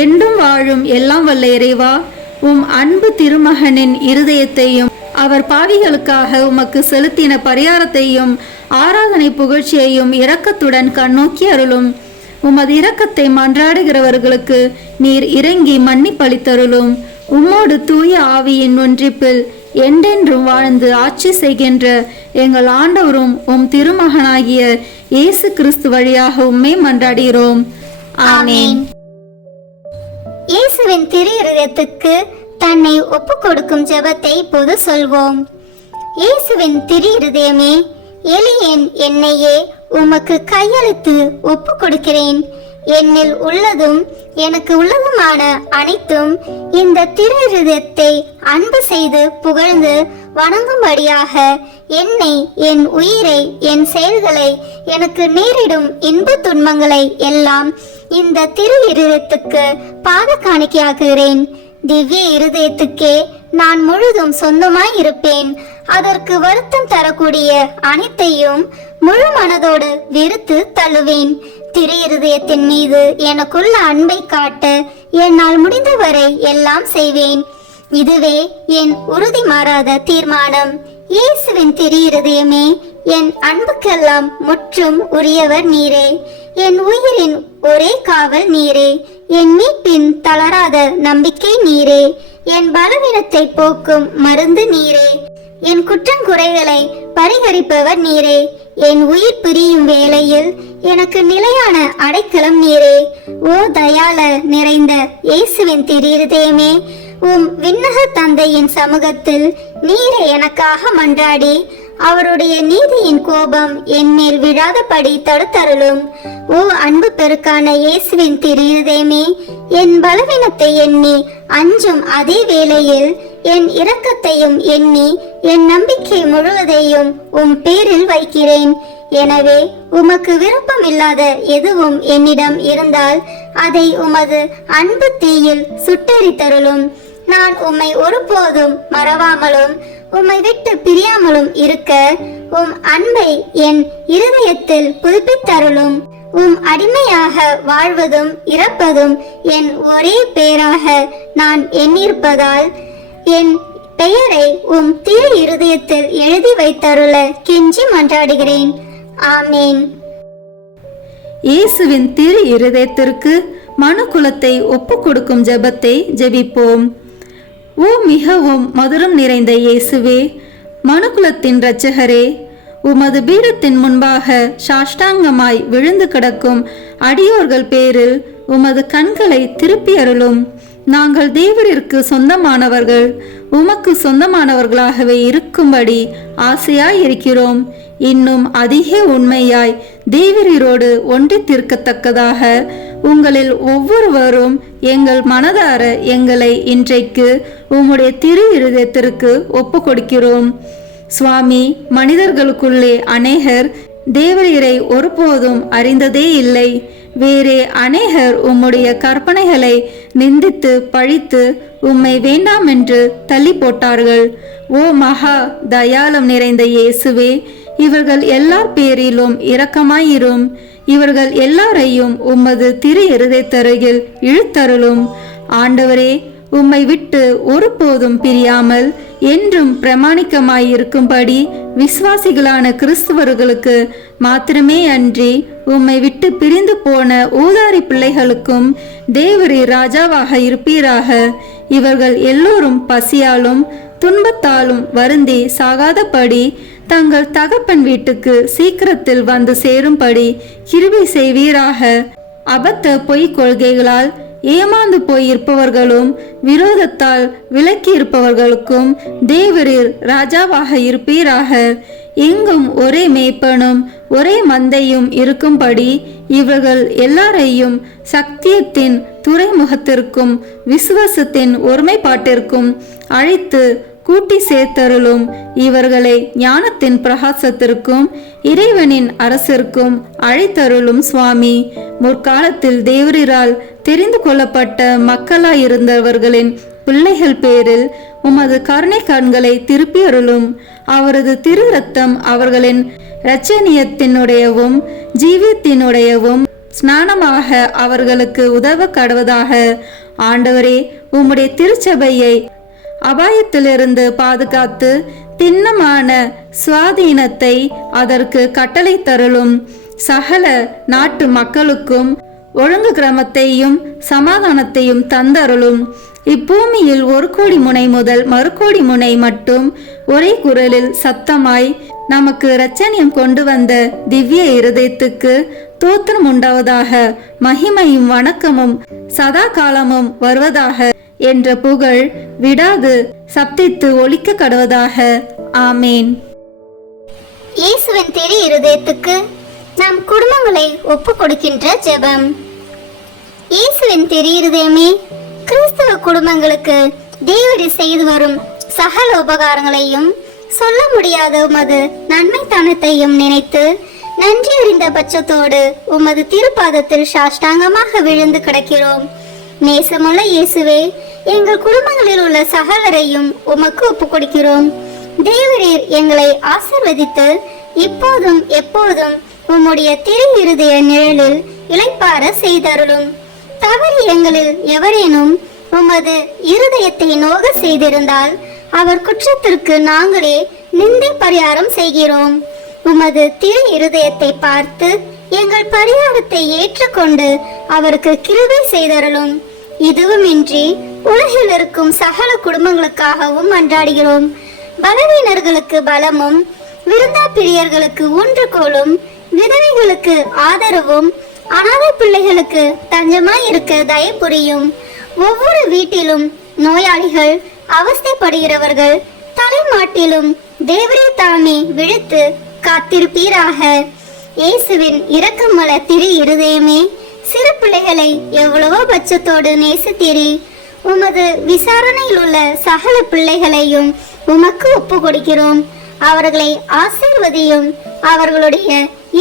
என்றும் வாழும் எல்லாம் வல்ல இறைவா, உம் அன்பு திருமகனின் இருதயத்தையும் அவர் பாவிகளுக்காக உமக்கு செலுத்தின பரிகாரத்தையும் ஆராதனை புகழ்ச்சியையும் இரக்கத்துடன் கண்ணோக்கி அருளும். உமது இரக்கத்தை மன்றாடுகிறவர்களுக்கு நீர் இறங்கி மன்னிப்பளித்தருளும். உம்மோடு தூய ஆவியின் ஒன்றிப்பில் என்றென்றும் வாழ்ந்து ஆட்சி செய்கின்ற எங்கள் ஆண்டவரும் உம் திருமகனாகிய இயேசு கிறிஸ்து வழியாக உம்மை மன்றாடுகிறோம். ஆமென். இயேசுவின் திரு இருதயத்துக்கு தன்னை ஒப்பு கொடுக்கும் ஜெபத்தை இப்போது சொல்வோம். இயேசுவின் திரு இருதயமே, எளியேன் என்னையே உமக்கு கையளித்து ஒப்பு கொடுக்கிறேன். என்னில் உள்ளதும் எனக்கு உள்ளதுமான அனைத்தும் இந்த திரு இருதயத்தை அன்பு செய்து புகழ்ந்து வணங்கும்படியாக என்னை, என் உயிரை, என் செயல்களை, எனக்கு நேரிடும் இன்ப துன்பங்களை எல்லாம் இந்த திரு இருதயத்துக்கு பாத காணிக்கையாக்குகிறேன். திவ்ய இருதயத்துக்கே நான் முழுதும் சொந்தமாய் இருப்பேன். அதற்கு வருத்தம் தரக்கூடிய அனைத்தையும் முழு மனதோடு வெறுத்து தள்ளுவேன். திரு இருதயத்தின் மீது எனக்குள்ள அன்பை காட்ட என்னால் முடிந்தவரை எல்லாம் செய்வேன். இதுவே என் உறுதி மாறாத தீர்மானம். இயேசுவின் திரு இருதயமே, என் அன்புக்கெல்லாம் முற்றும் உரியவர் நீரே. என் உயிரின் ஒரே காவல் நீரே. என் மீட்பின் தளராத நம்பிக்கை நீரே. என் பலவீனத்தை போக்கும் மருந்து நீரே. என் குற்றங்குறைகளை பரிகரிப்பவர் நீரே. என் உயிர் பிரியும் வேளையில் எனக்கு நிலையான அடைக்கலம் நீரே. ஓ தயாள நிறைந்த இயேசுவின் திரு இருதயமே, விண்ணக தந்தையின் சமூகத்தில் நீரே எனக்காக மன்றாடி அவருடைய நீதியின் கோபம் என் மேல் விழாதபடி தடுத்தருளும். ஓ அன்பு பெருக்கான இயேசுவின் திரு இருதயமே, என் பலவீனத்தை எண்ணி அஞ்சும் அதே வேளையில் என் இரக்கத்தையும் எண்ணி என் நம்பிக்கை முழுவதையும் பேரில் வைக்கிறேன். எனவே உமக்கு விருப்பமில்லாத எதுவும் என்னிடம் இருந்தால் அதை உமது அன்பு தீயில் சுட்டெரித்தருளும். நான் உம்மை ஒருபோதும் மறவாமலும் உம்மை விட்டு பிரியாமலும் இருக்க அன்பை என் இருதயத்தில் புதுப்பித்தருளும். அடிமையாக வாழ்வதும் இறப்பதும் என் ஒரே பேராக நான் எண்ணிருப்பதால் என் பெயரை திரு இருதயத்தில் எழுதி வைத்தருள கெஞ்சி மன்றாடுகிறேன். ஆமேன். இயேசுவின் திரு இருதயத்திற்கு மனுக்குலத்தை ஒப்பு கொடுக்கும் ஜெபத்தை ஜெபிப்போம். ஓ மிகவும் மதுரம் நிறைந்த இயேசுவே, மனுக்குலத்தின் இரட்சகரே, உமது பீடத்தின் முன்பாக சாஷ்டாங்கமாய் விழுந்து கிடக்கும் அடியோர்கள் பேரில் உமது கண்களை திருப்பி அருளும். நாங்கள் தேவரிற்கு சொந்தமானவர்கள், உமக்கு சொந்தமானவர்களாகவே இருக்கும்படி ஆசையாய் இருக்கிறோம். இன்னும் அதிக உண்மையாய் தேவரீரோடு ஒன்றித்திருக்கத்தக்கதாக உங்களில் ஒவ்வொருவரும் எங்கள் மனதார எங்களை இன்றைக்கு உம்முடைய திரு இருதயத்திற்கு ஒப்பு கொடுக்கிறோம். சுவாமி, மனிதர்களுக்குள்ளே அநேகர் தேவரீரை ஒருபோதும் அறிந்ததே இல்லை. வேறே அநேகர் உம்முடைய கற்பனைகளை நிந்தித்து பழித்து உம்மை வேண்டாம் என்று தள்ளி போட்டார்கள். ஓ மகா தயாளம் நிறைந்த இயேசுவே, இவர்கள் எல்லார் பேரிலும் இரக்கமாயிரும். இவர்கள் எல்லாரையும் உமது திரு இருதயத்தருகில் இழுத்தருளும். ஆண்டவரே, உம்மை விட்டு ஒருபோதும் பிரியாமல் என்றும் பிரமாணிக்கமாயிருக்கும்படி விசுவாசிகளான கிறிஸ்துவர்களுக்கு மாத்திரமே அன்றி உம்மை விட்டு பிரிந்து போன ஊதாரி பிள்ளைகளுக்கும் தேவரீ ராஜாவாக இருப்பீராக. இவர்கள் எல்லோரும் பசியாலும் துன்பத்தாலும் வருந்தி சாகாதபடி தங்கள் தகப்பன் வீட்டுக்கு சீக்கிரத்தில் வந்து சேரும்படி கிருபை செய்வீராக. அபத்த பொய் கொள்கைகளால் ஏமாந்து போயிருப்பவர்களும் விரோதத்தால் விலக்கி இருப்பவர்களுக்கும் தேவரீர் ராஜாவாக இருப்பீராக. எங்கும் ஒரே மேய்ப்பனும் ஒரே மந்தையும் இருக்கும்படி இவர்கள் எல்லாரையும் சத்தியத்தின் துறைமுகத்திற்கும் விசுவாசத்தின் ஒருமைப்பாட்டிற்கும் அழைத்து கூட்டி சேர்த்தருளும். இவர்களை ஞானத்தின் பிரகாசத்திற்கும் இறைவனின் அரசிற்கும் அழைத்தருளும். சுவாமி, முற்காலத்தில் தேவரீரால் தெரிந்து கொள்ளப்பட்ட மக்களாயிருந்தவர்களின் பிள்ளைகள் பேரில் உமது கருணை கண்களை திருப்பி அருளும். அவரது திரு ரத்தம் அவர்களின் இரட்சணியத்தினுடையவும் ஜீவியத்தினுடையவும் ஸ்நானமாக அவர்களுக்கு உதவ கடவதாக. ஆண்டவரே, உம்முடைய திருச்சபையை அபாயத்திலிருந்து பாதுகாத்து திண்ணமான சுவாதீனத்தை அதற்கு கட்டளை தருளும். சகல நாட்டு மக்களுக்கும் ஒழுங்கு கிரமத்தையும் சமாதானத்தையும் தந்தருளும். இப்பூமியில் 1 கோடி முனை முதல் மறுகோடி முனை மட்டும் ஒரே குரலில் சத்தமாய் நமக்கு இரட்சணியம் கொண்டு வந்த திவ்ய இருதயத்துக்கு தோத்திரம் உண்டாவதாக. மகிமையும் வணக்கமும் சதா காலமும் வருவதாக என்ற புகழ் விடாது சப்தித்து ஒலிக்க கடவதாக. ஆமேன். இயேசுவின் திரு இருதயத்துக்கு நம் குடும்பங்களை ஒப்பு கொடுக்கின்ற ஜெபம். இயேசுவின் திரு இருதயமே, கிறிஸ்தவ குடும்பங்களுக்கு தேவரீர் செய்து வரும் சகல உபகாரங்களையும் சொல்ல முடியாத உமது நன்மைத்தனத்தையும் நினைத்து நன்றி அறிந்த பட்சத்தோடு உமது திருப்பாதத்தில் சாஷ்டாங்கமாக விழுந்து கிடக்கிறோம். நேசமுள்ள இயேசுவே, எங்கள் குடும்பங்களில் உள்ள சகலரையும் உமக்கு ஒப்பு கொடுக்கிறோம். தேவரீர் எங்களை ஆசீர்வதித்து இப்போதும் எப்போதும் உம்முடைய திரு இருதய நிழலில் இளைப்பார செய்தருளும். தவறி எங்களில் எவரேனும் உமது இருதயத்தை நோக செய்திருந்தால் அவர் குற்றத்திற்கு நாங்களே நிந்தை பரிகாரம் செய்கிறோம். உமது திரு இருதயத்தை பார்த்து எங்கள் பரிகாரத்தை ஏற்றுக்கொண்டு அவருக்கு கிருபை செய்தருளும். இதுவுமின்றி உலகில் இருக்கும் சகல குடும்பங்களுக்காகவும் மன்றாடுகிறோம். பலவீனர்களுக்கு பலமும் விருந்தா பிரியர்களுக்கு ஊன்றுகோலும் விதவைகளுக்கு ஆதரவும் அனாதை பிள்ளைகளுக்கு தஞ்சமாய் இருக்க தயை புரியும். ஒவ்வொரு வீட்டிலும் நோயாளிகள், அவஸ்தைப்படுகிறவர்கள் தலைமாட்டிலும் தேவரே தாமே விழித்து காத்திருப்பீராக. இயேசுவின் இரக்கமுள்ள திரு இருதயமே, சிறு பிள்ளைகளை எவ்வளவோ பட்சத்தோடு நேசித்தீரே. உமது விசாரணையில் உள்ள சகல பிள்ளைகளையும் உமக்கு ஒப்பு கொடுக்கிறோம். அவர்களை ஆசீர்வதியும். அவர்களுடைய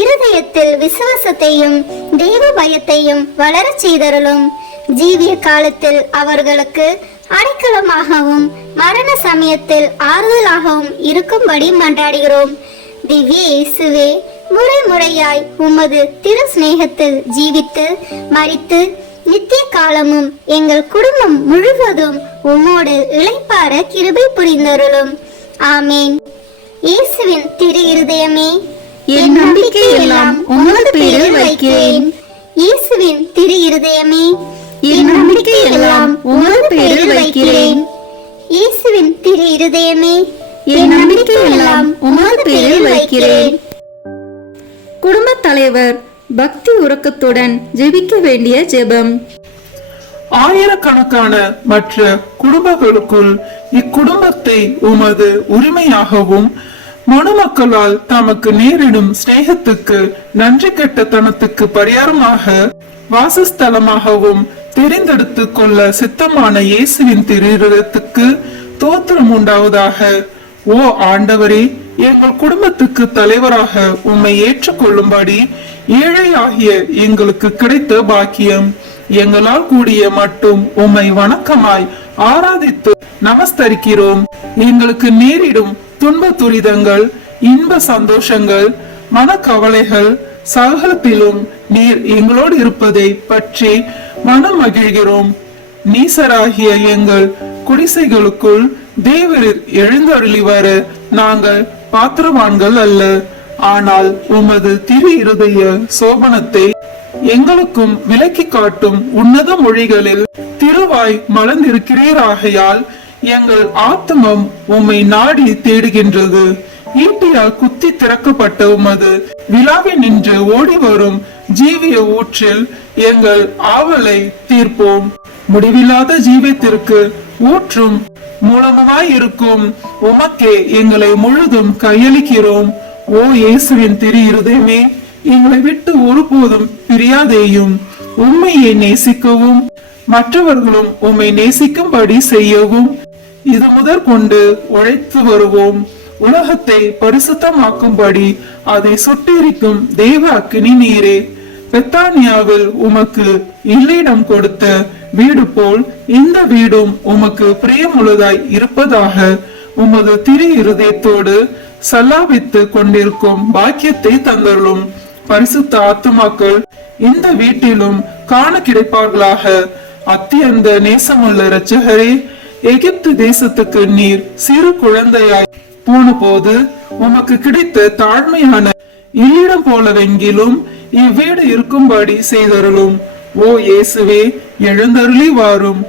இருதயத்தில் விசுவாசத்தையும் தெய்வ பயத்தையும் வளரச் செய்தருளும். ஜீவிய காலத்தில் அவர்களுக்கு அடைக்கலமாகவும் மரண சமயத்தில் ஆறுதலாகவும் இருக்கும்படி மன்றாடுகிறோம். திவ்ய இயேசுவே, முறை முறையாய் உமது திரு சிநேகத்தில் ஜீவித்து மரித்து நித்திய காலமும் எங்கள் குடும்பம் முழுவதும் உம்மோடு இளைப்பாற கிருபை புரிந்தருளும். ஆமேன். இயேசுவின் திரு இருதயமே, என் நம்பிக்கை எல்லாம் உமது பேரில் வைக்கிறேன். இயேசுவின் திரு இருதயமே, என் நம்பிக்கை எல்லாம் உமது பேரில் வைக்கிறேன். இயேசுவின் திரு இருதயமே, என் நம்பிக்கை எல்லாம் உமது பேரில் வைக்கிறேன். குடும்ப தலைவர் பக்தி உறக்கத்துடன் ஜெபிக்க வேண்டிய ஜெபம். ஆயிரக்கணக்கான மற்ற குடும்பங்களுக்குள் இக்குடும்பத்தை உமது உரிமையாகவும் மணமக்களால் தமக்கு நேரிடும் சிநேகத்துக்கு நன்றி கெட்டத்தனத்துக்கு பரிகாரமாக வாசஸ்தலமாகவும் தெரிந்தெடுத்து கொள்ள சித்தமான இயேசுவின் திருத்துக்கு தோத்திரம் உண்டாவதாக. ஓ ஆண்டவரே, எங்கள் குடும்பத்துக்கு தலைவராக உம்மை ஏற்றுக்கொள்ளும்படி ஏழை ஆகிய எங்களுக்கு கிடைத்த பாக்கியம். எங்களால் கூடிய மட்டும் உம்மை வணக்கமாய் ஆராதித்து நமஸ்தரிக்கிறோம். எங்களுக்கு நேரிடும் துன்ப துரிதங்கள், இன்ப சந்தோஷங்கள், மனக்கவலைகள் சகலத்திலும் நீர் எங்களோடு இருப்பதை பற்றி மனம் மகிழ்கிறோம். நீசராகிய எங்கள் குடிசைகளுக்குள் தேவரீர் எழுந்தருளி வர நாங்கள் பாத்திரவான்கள் அல்ல. ஆனால் உமது திரு இருதய சோபனத்தை எங்களுக்கும் விலக்கி காட்டும் உன்னத மொழிகளில் திருவாய் மலர்ந்திருக்கிறீராகையால் எங்கள் ஆத்மம் உம்மை நாடி தேடுகின்றது. ஈட்டியால் குத்தி திறக்கப்பட்ட உமது விழாவை நின்று ஓடி வரும் ஜீவிய ஊற்றில் எங்கள் ஆவலை தீர்ப்போம். முடிவில்லாத ஜீவத்திற்கு ஊற்றும் மூலமாயிருக்கும் உமக்கே எங்களை முழுதும் கையளிக்கிறோம். ஓ இயேசுவின் திரு இருதயமே, எங்களை விட்டு ஒருபோதும் பிரியாதேயும். உம்மையை நேசிக்கவும் மற்றவர்களும் உம்மை நேசிக்கும்படி செய்யவும் இது முதற்கொண்டு உழைத்து வருவோம். உலகத்தை பரிசுத்தமாக்கும்படி அதை சுட்டெரிக்கும் தேவ அக்கினி நீரே, பெத்தானியாவில் உமக்கு இல்லிடம் கொடுத்த வீடு போல் இந்த வீடும் உமக்கு பிரியமுள்ளதாய் இருப்பதாக. உமது திரு இருதயத்தோடு சல்லாபித்து கொண்டிருக்கும் பாக்கியத்தை தந்தருளும். பரிசுத்த ஆத்துமாக்கள் இந்த வீட்டிலும் காண கிடைப்பார்களாக. அத்தியந்த நேசமுள்ள இரட்சகரே, எகிப்து தேசத்துக்கு நீர் சிறு குழந்தையாய் போன போது உமக்கு கிடைத்த தாழ்மையான இல்லிடம் போலவெங்கிலும் இவ்வீடு இருக்கும்படி செய்தருளும். ஓ இயேசுவே, எழுந்தருளி வாரும்.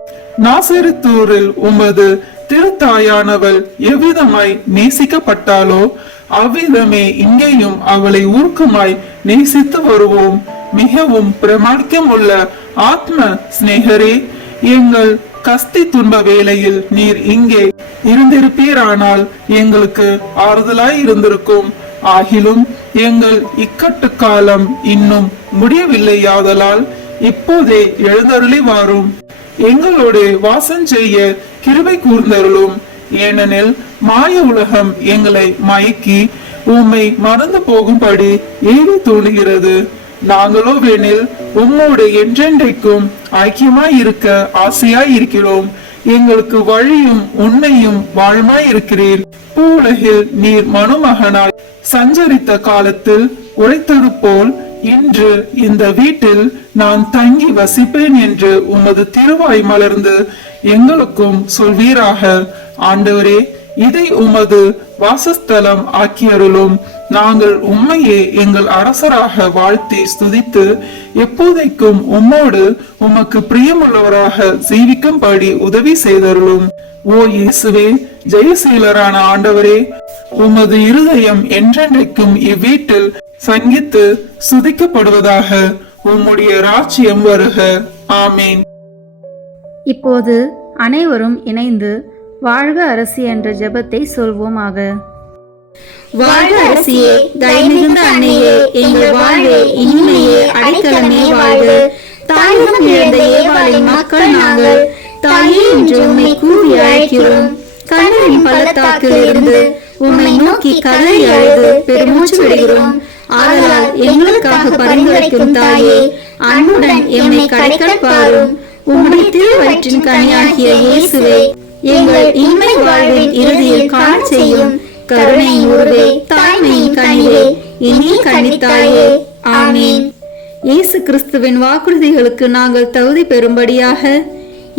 நாசரித்தூரில் உமது திருத்தாயானவள் எவ்விதமாய் நேசிக்கப்பட்டாலோ அவ்விதமே இங்கேயும் அவளை ஊர்க்கமாய் நேசித்து வருவோம். மிகவும் பிரமாணிக்கம் உள்ள ஆத்ம சிநேகரே, எங்கள் கஸ்தி துன்ப வேளையில் நீர் இங்கே இருந்திருப்பீரானால் எங்களுக்கு ஆறுதலாய் இருந்திருக்கும். ஆகிலும் எங்கள் இக்கட்டு காலம் இன்னும் முடியவில்லையாதலால் இப்போதே எழுந்தருளி வாரும். எங்களோடு வாசம் செய்ய கிருபை கூர்ந்தருளும். ஏனெனில் மாய உலகம் எங்களை மயக்கி உம்மை மறந்து போகும்படி ஏறி தோணுகிறது. நாங்களோ வேணில் உம்மோடு என்றென்றைக்கும் ஐக்கியமாய் இருக்க ஆசையாய் இருக்கிறோம். எங்களுக்கு வழியும் உண்மையும் வாழ்மாய் இருக்கிறீர். பூவுலகில் நீர் மனுமகனாய் சஞ்சரித்த காலத்தில் உழைத்தது போல் இன்று இந்த வீட்டில் நான் தங்கி வசிப்பேன் என்று உமது திருவாய் மலர்ந்து எங்களுக்கும் சொல்வீராக. ஆண்டவரே, இதை உமது வாசஸ்தலம் ஆக்கியருளும். நாங்கள் உம்மையே எங்கள் அரசராக வாழ்த்தி ஸ்துதித்து எப்போதைக்கும் உம்மோடு உமக்கு பிரியமுள்ளவராக ஜீவிக்கும்படி உதவி செய்தருளும். ஓ இயேசுவே, ஜெயசீலரான ஆண்டவரே, உமது இருதயம் என்றென்றைக்கும் இவ்வீட்டில் சங்கித்து சுதிக்கப்படுவதாக. உம்முடைய ராஜ்யம் வருக. ஆமேன். இப்போது அனைவரும் இணைந்து வாழ்க அரசி என்ற ஜெபத்தை சொல்வோமாக. வாழ்க அரசியே, தயமிகுந்த அன்னையே, எங்கள் வாழ்வே, இனிமையே, அடைக்கலமே வாழ்க. தாயகம் இழந்த ஏவாளின் மக்கள் நாங்கள், தாயே என்று உம்மை கூவி அழைக்கிறோம். கண்ணீரின் பள்ளத்தாக்கில் இருந்து உம்மை நோக்கி கதறி அழுது பெருமூச்சு விடுகிறோம். ஆதலால் எங்களுக்காக பரிந்துரைக்கும் தாயே, அன்புடன் எம்மை கடைக்கல் பாரும். உம்முடைய திருவயிற்றின் கனியாகிய இயேசுவை எங்கள் இன்மை வாழ்வின் இறுதியில் காண செய்யும். கருணையின் உருவே, தாய்மையின் கனிவே, இனிய கன்னித்தாயே, ஆமீன். இயேசு கிறிஸ்துவின் வாக்குறுதிகளுக்கு நாங்கள் தகுதி பெறும்படியாக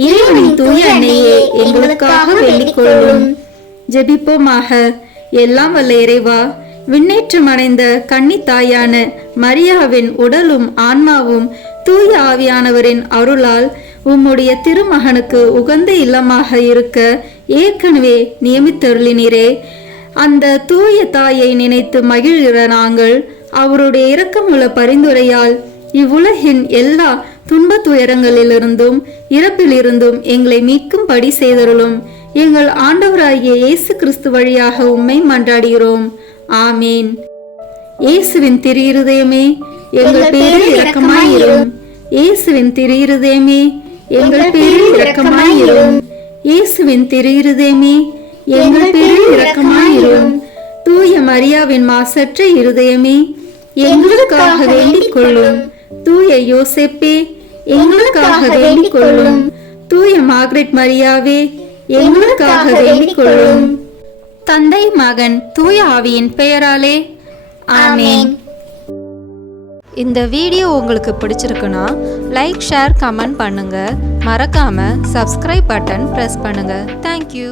இறைவனின் தூய அன்னையே, எங்களுக்காக வேண்டிக் கொள்ளும். ஜெபிப்போமாக. எல்லாம் வல்ல இறைவா, விண்ணேற்றம் அடைந்த கன்னித்தாயான மரியாவின் உடலும் ஆன்மாவும் தூய ஆவியானவரின் அருளால் உம்முடைய திருமகனுக்கு உகந்த இல்லமாக இருக்க ஏற்கனவே நியமித்தருளினரே. அந்த தூய தாயை நினைத்து மகிழ்கிற நாங்கள் அவருடைய இரக்கமுள்ள பரிந்துரையால் இவ்வுலகின் எல்லா துன்ப துயரங்களிலிருந்தும் இறப்பிலிருந்தும் எங்களை மீட்கும்படி செய்தருளும். எங்கள் ஆண்டவராகிய இயேசு கிறிஸ்து வழியாக உம்மை மன்றாடுகிறோம். ஆமீன். இயேசுவின் திரு இருதயமே, எங்கள் பேரில் இரக்கமாயிரும். இயேசுவின் திரு இருதயமே, எங்கள் பேரில் இரக்கமாயிரும். இயேசுவின் திரு இருதயமே, எங்கள் பேரில் இரக்கமாயிரும். தூய மரியாவின் மாசற்ற இருதயமே, எங்களுக்காக வேண்டிக் கொள்ளும். தூய யோசேப்பே, எங்களுக்காக வேண்டிக் கொள்ளும். தூய மார்கரெட் மரியாவே, எங்களுக்காக வேண்டிக் கொள்ளும். தந்தை, மகன், தூய ஆவியின் பெயராலே ஆமென். இந்த வீடியோ உங்களுக்கு பிடிச்சிருக்குன்னா லைக், ஷேர், கமெண்ட் பண்ணுங்க. மறக்காம சப்ஸ்கிரைப் பட்டன் பிரஸ் பண்ணுங்க. தேங்க்யூ.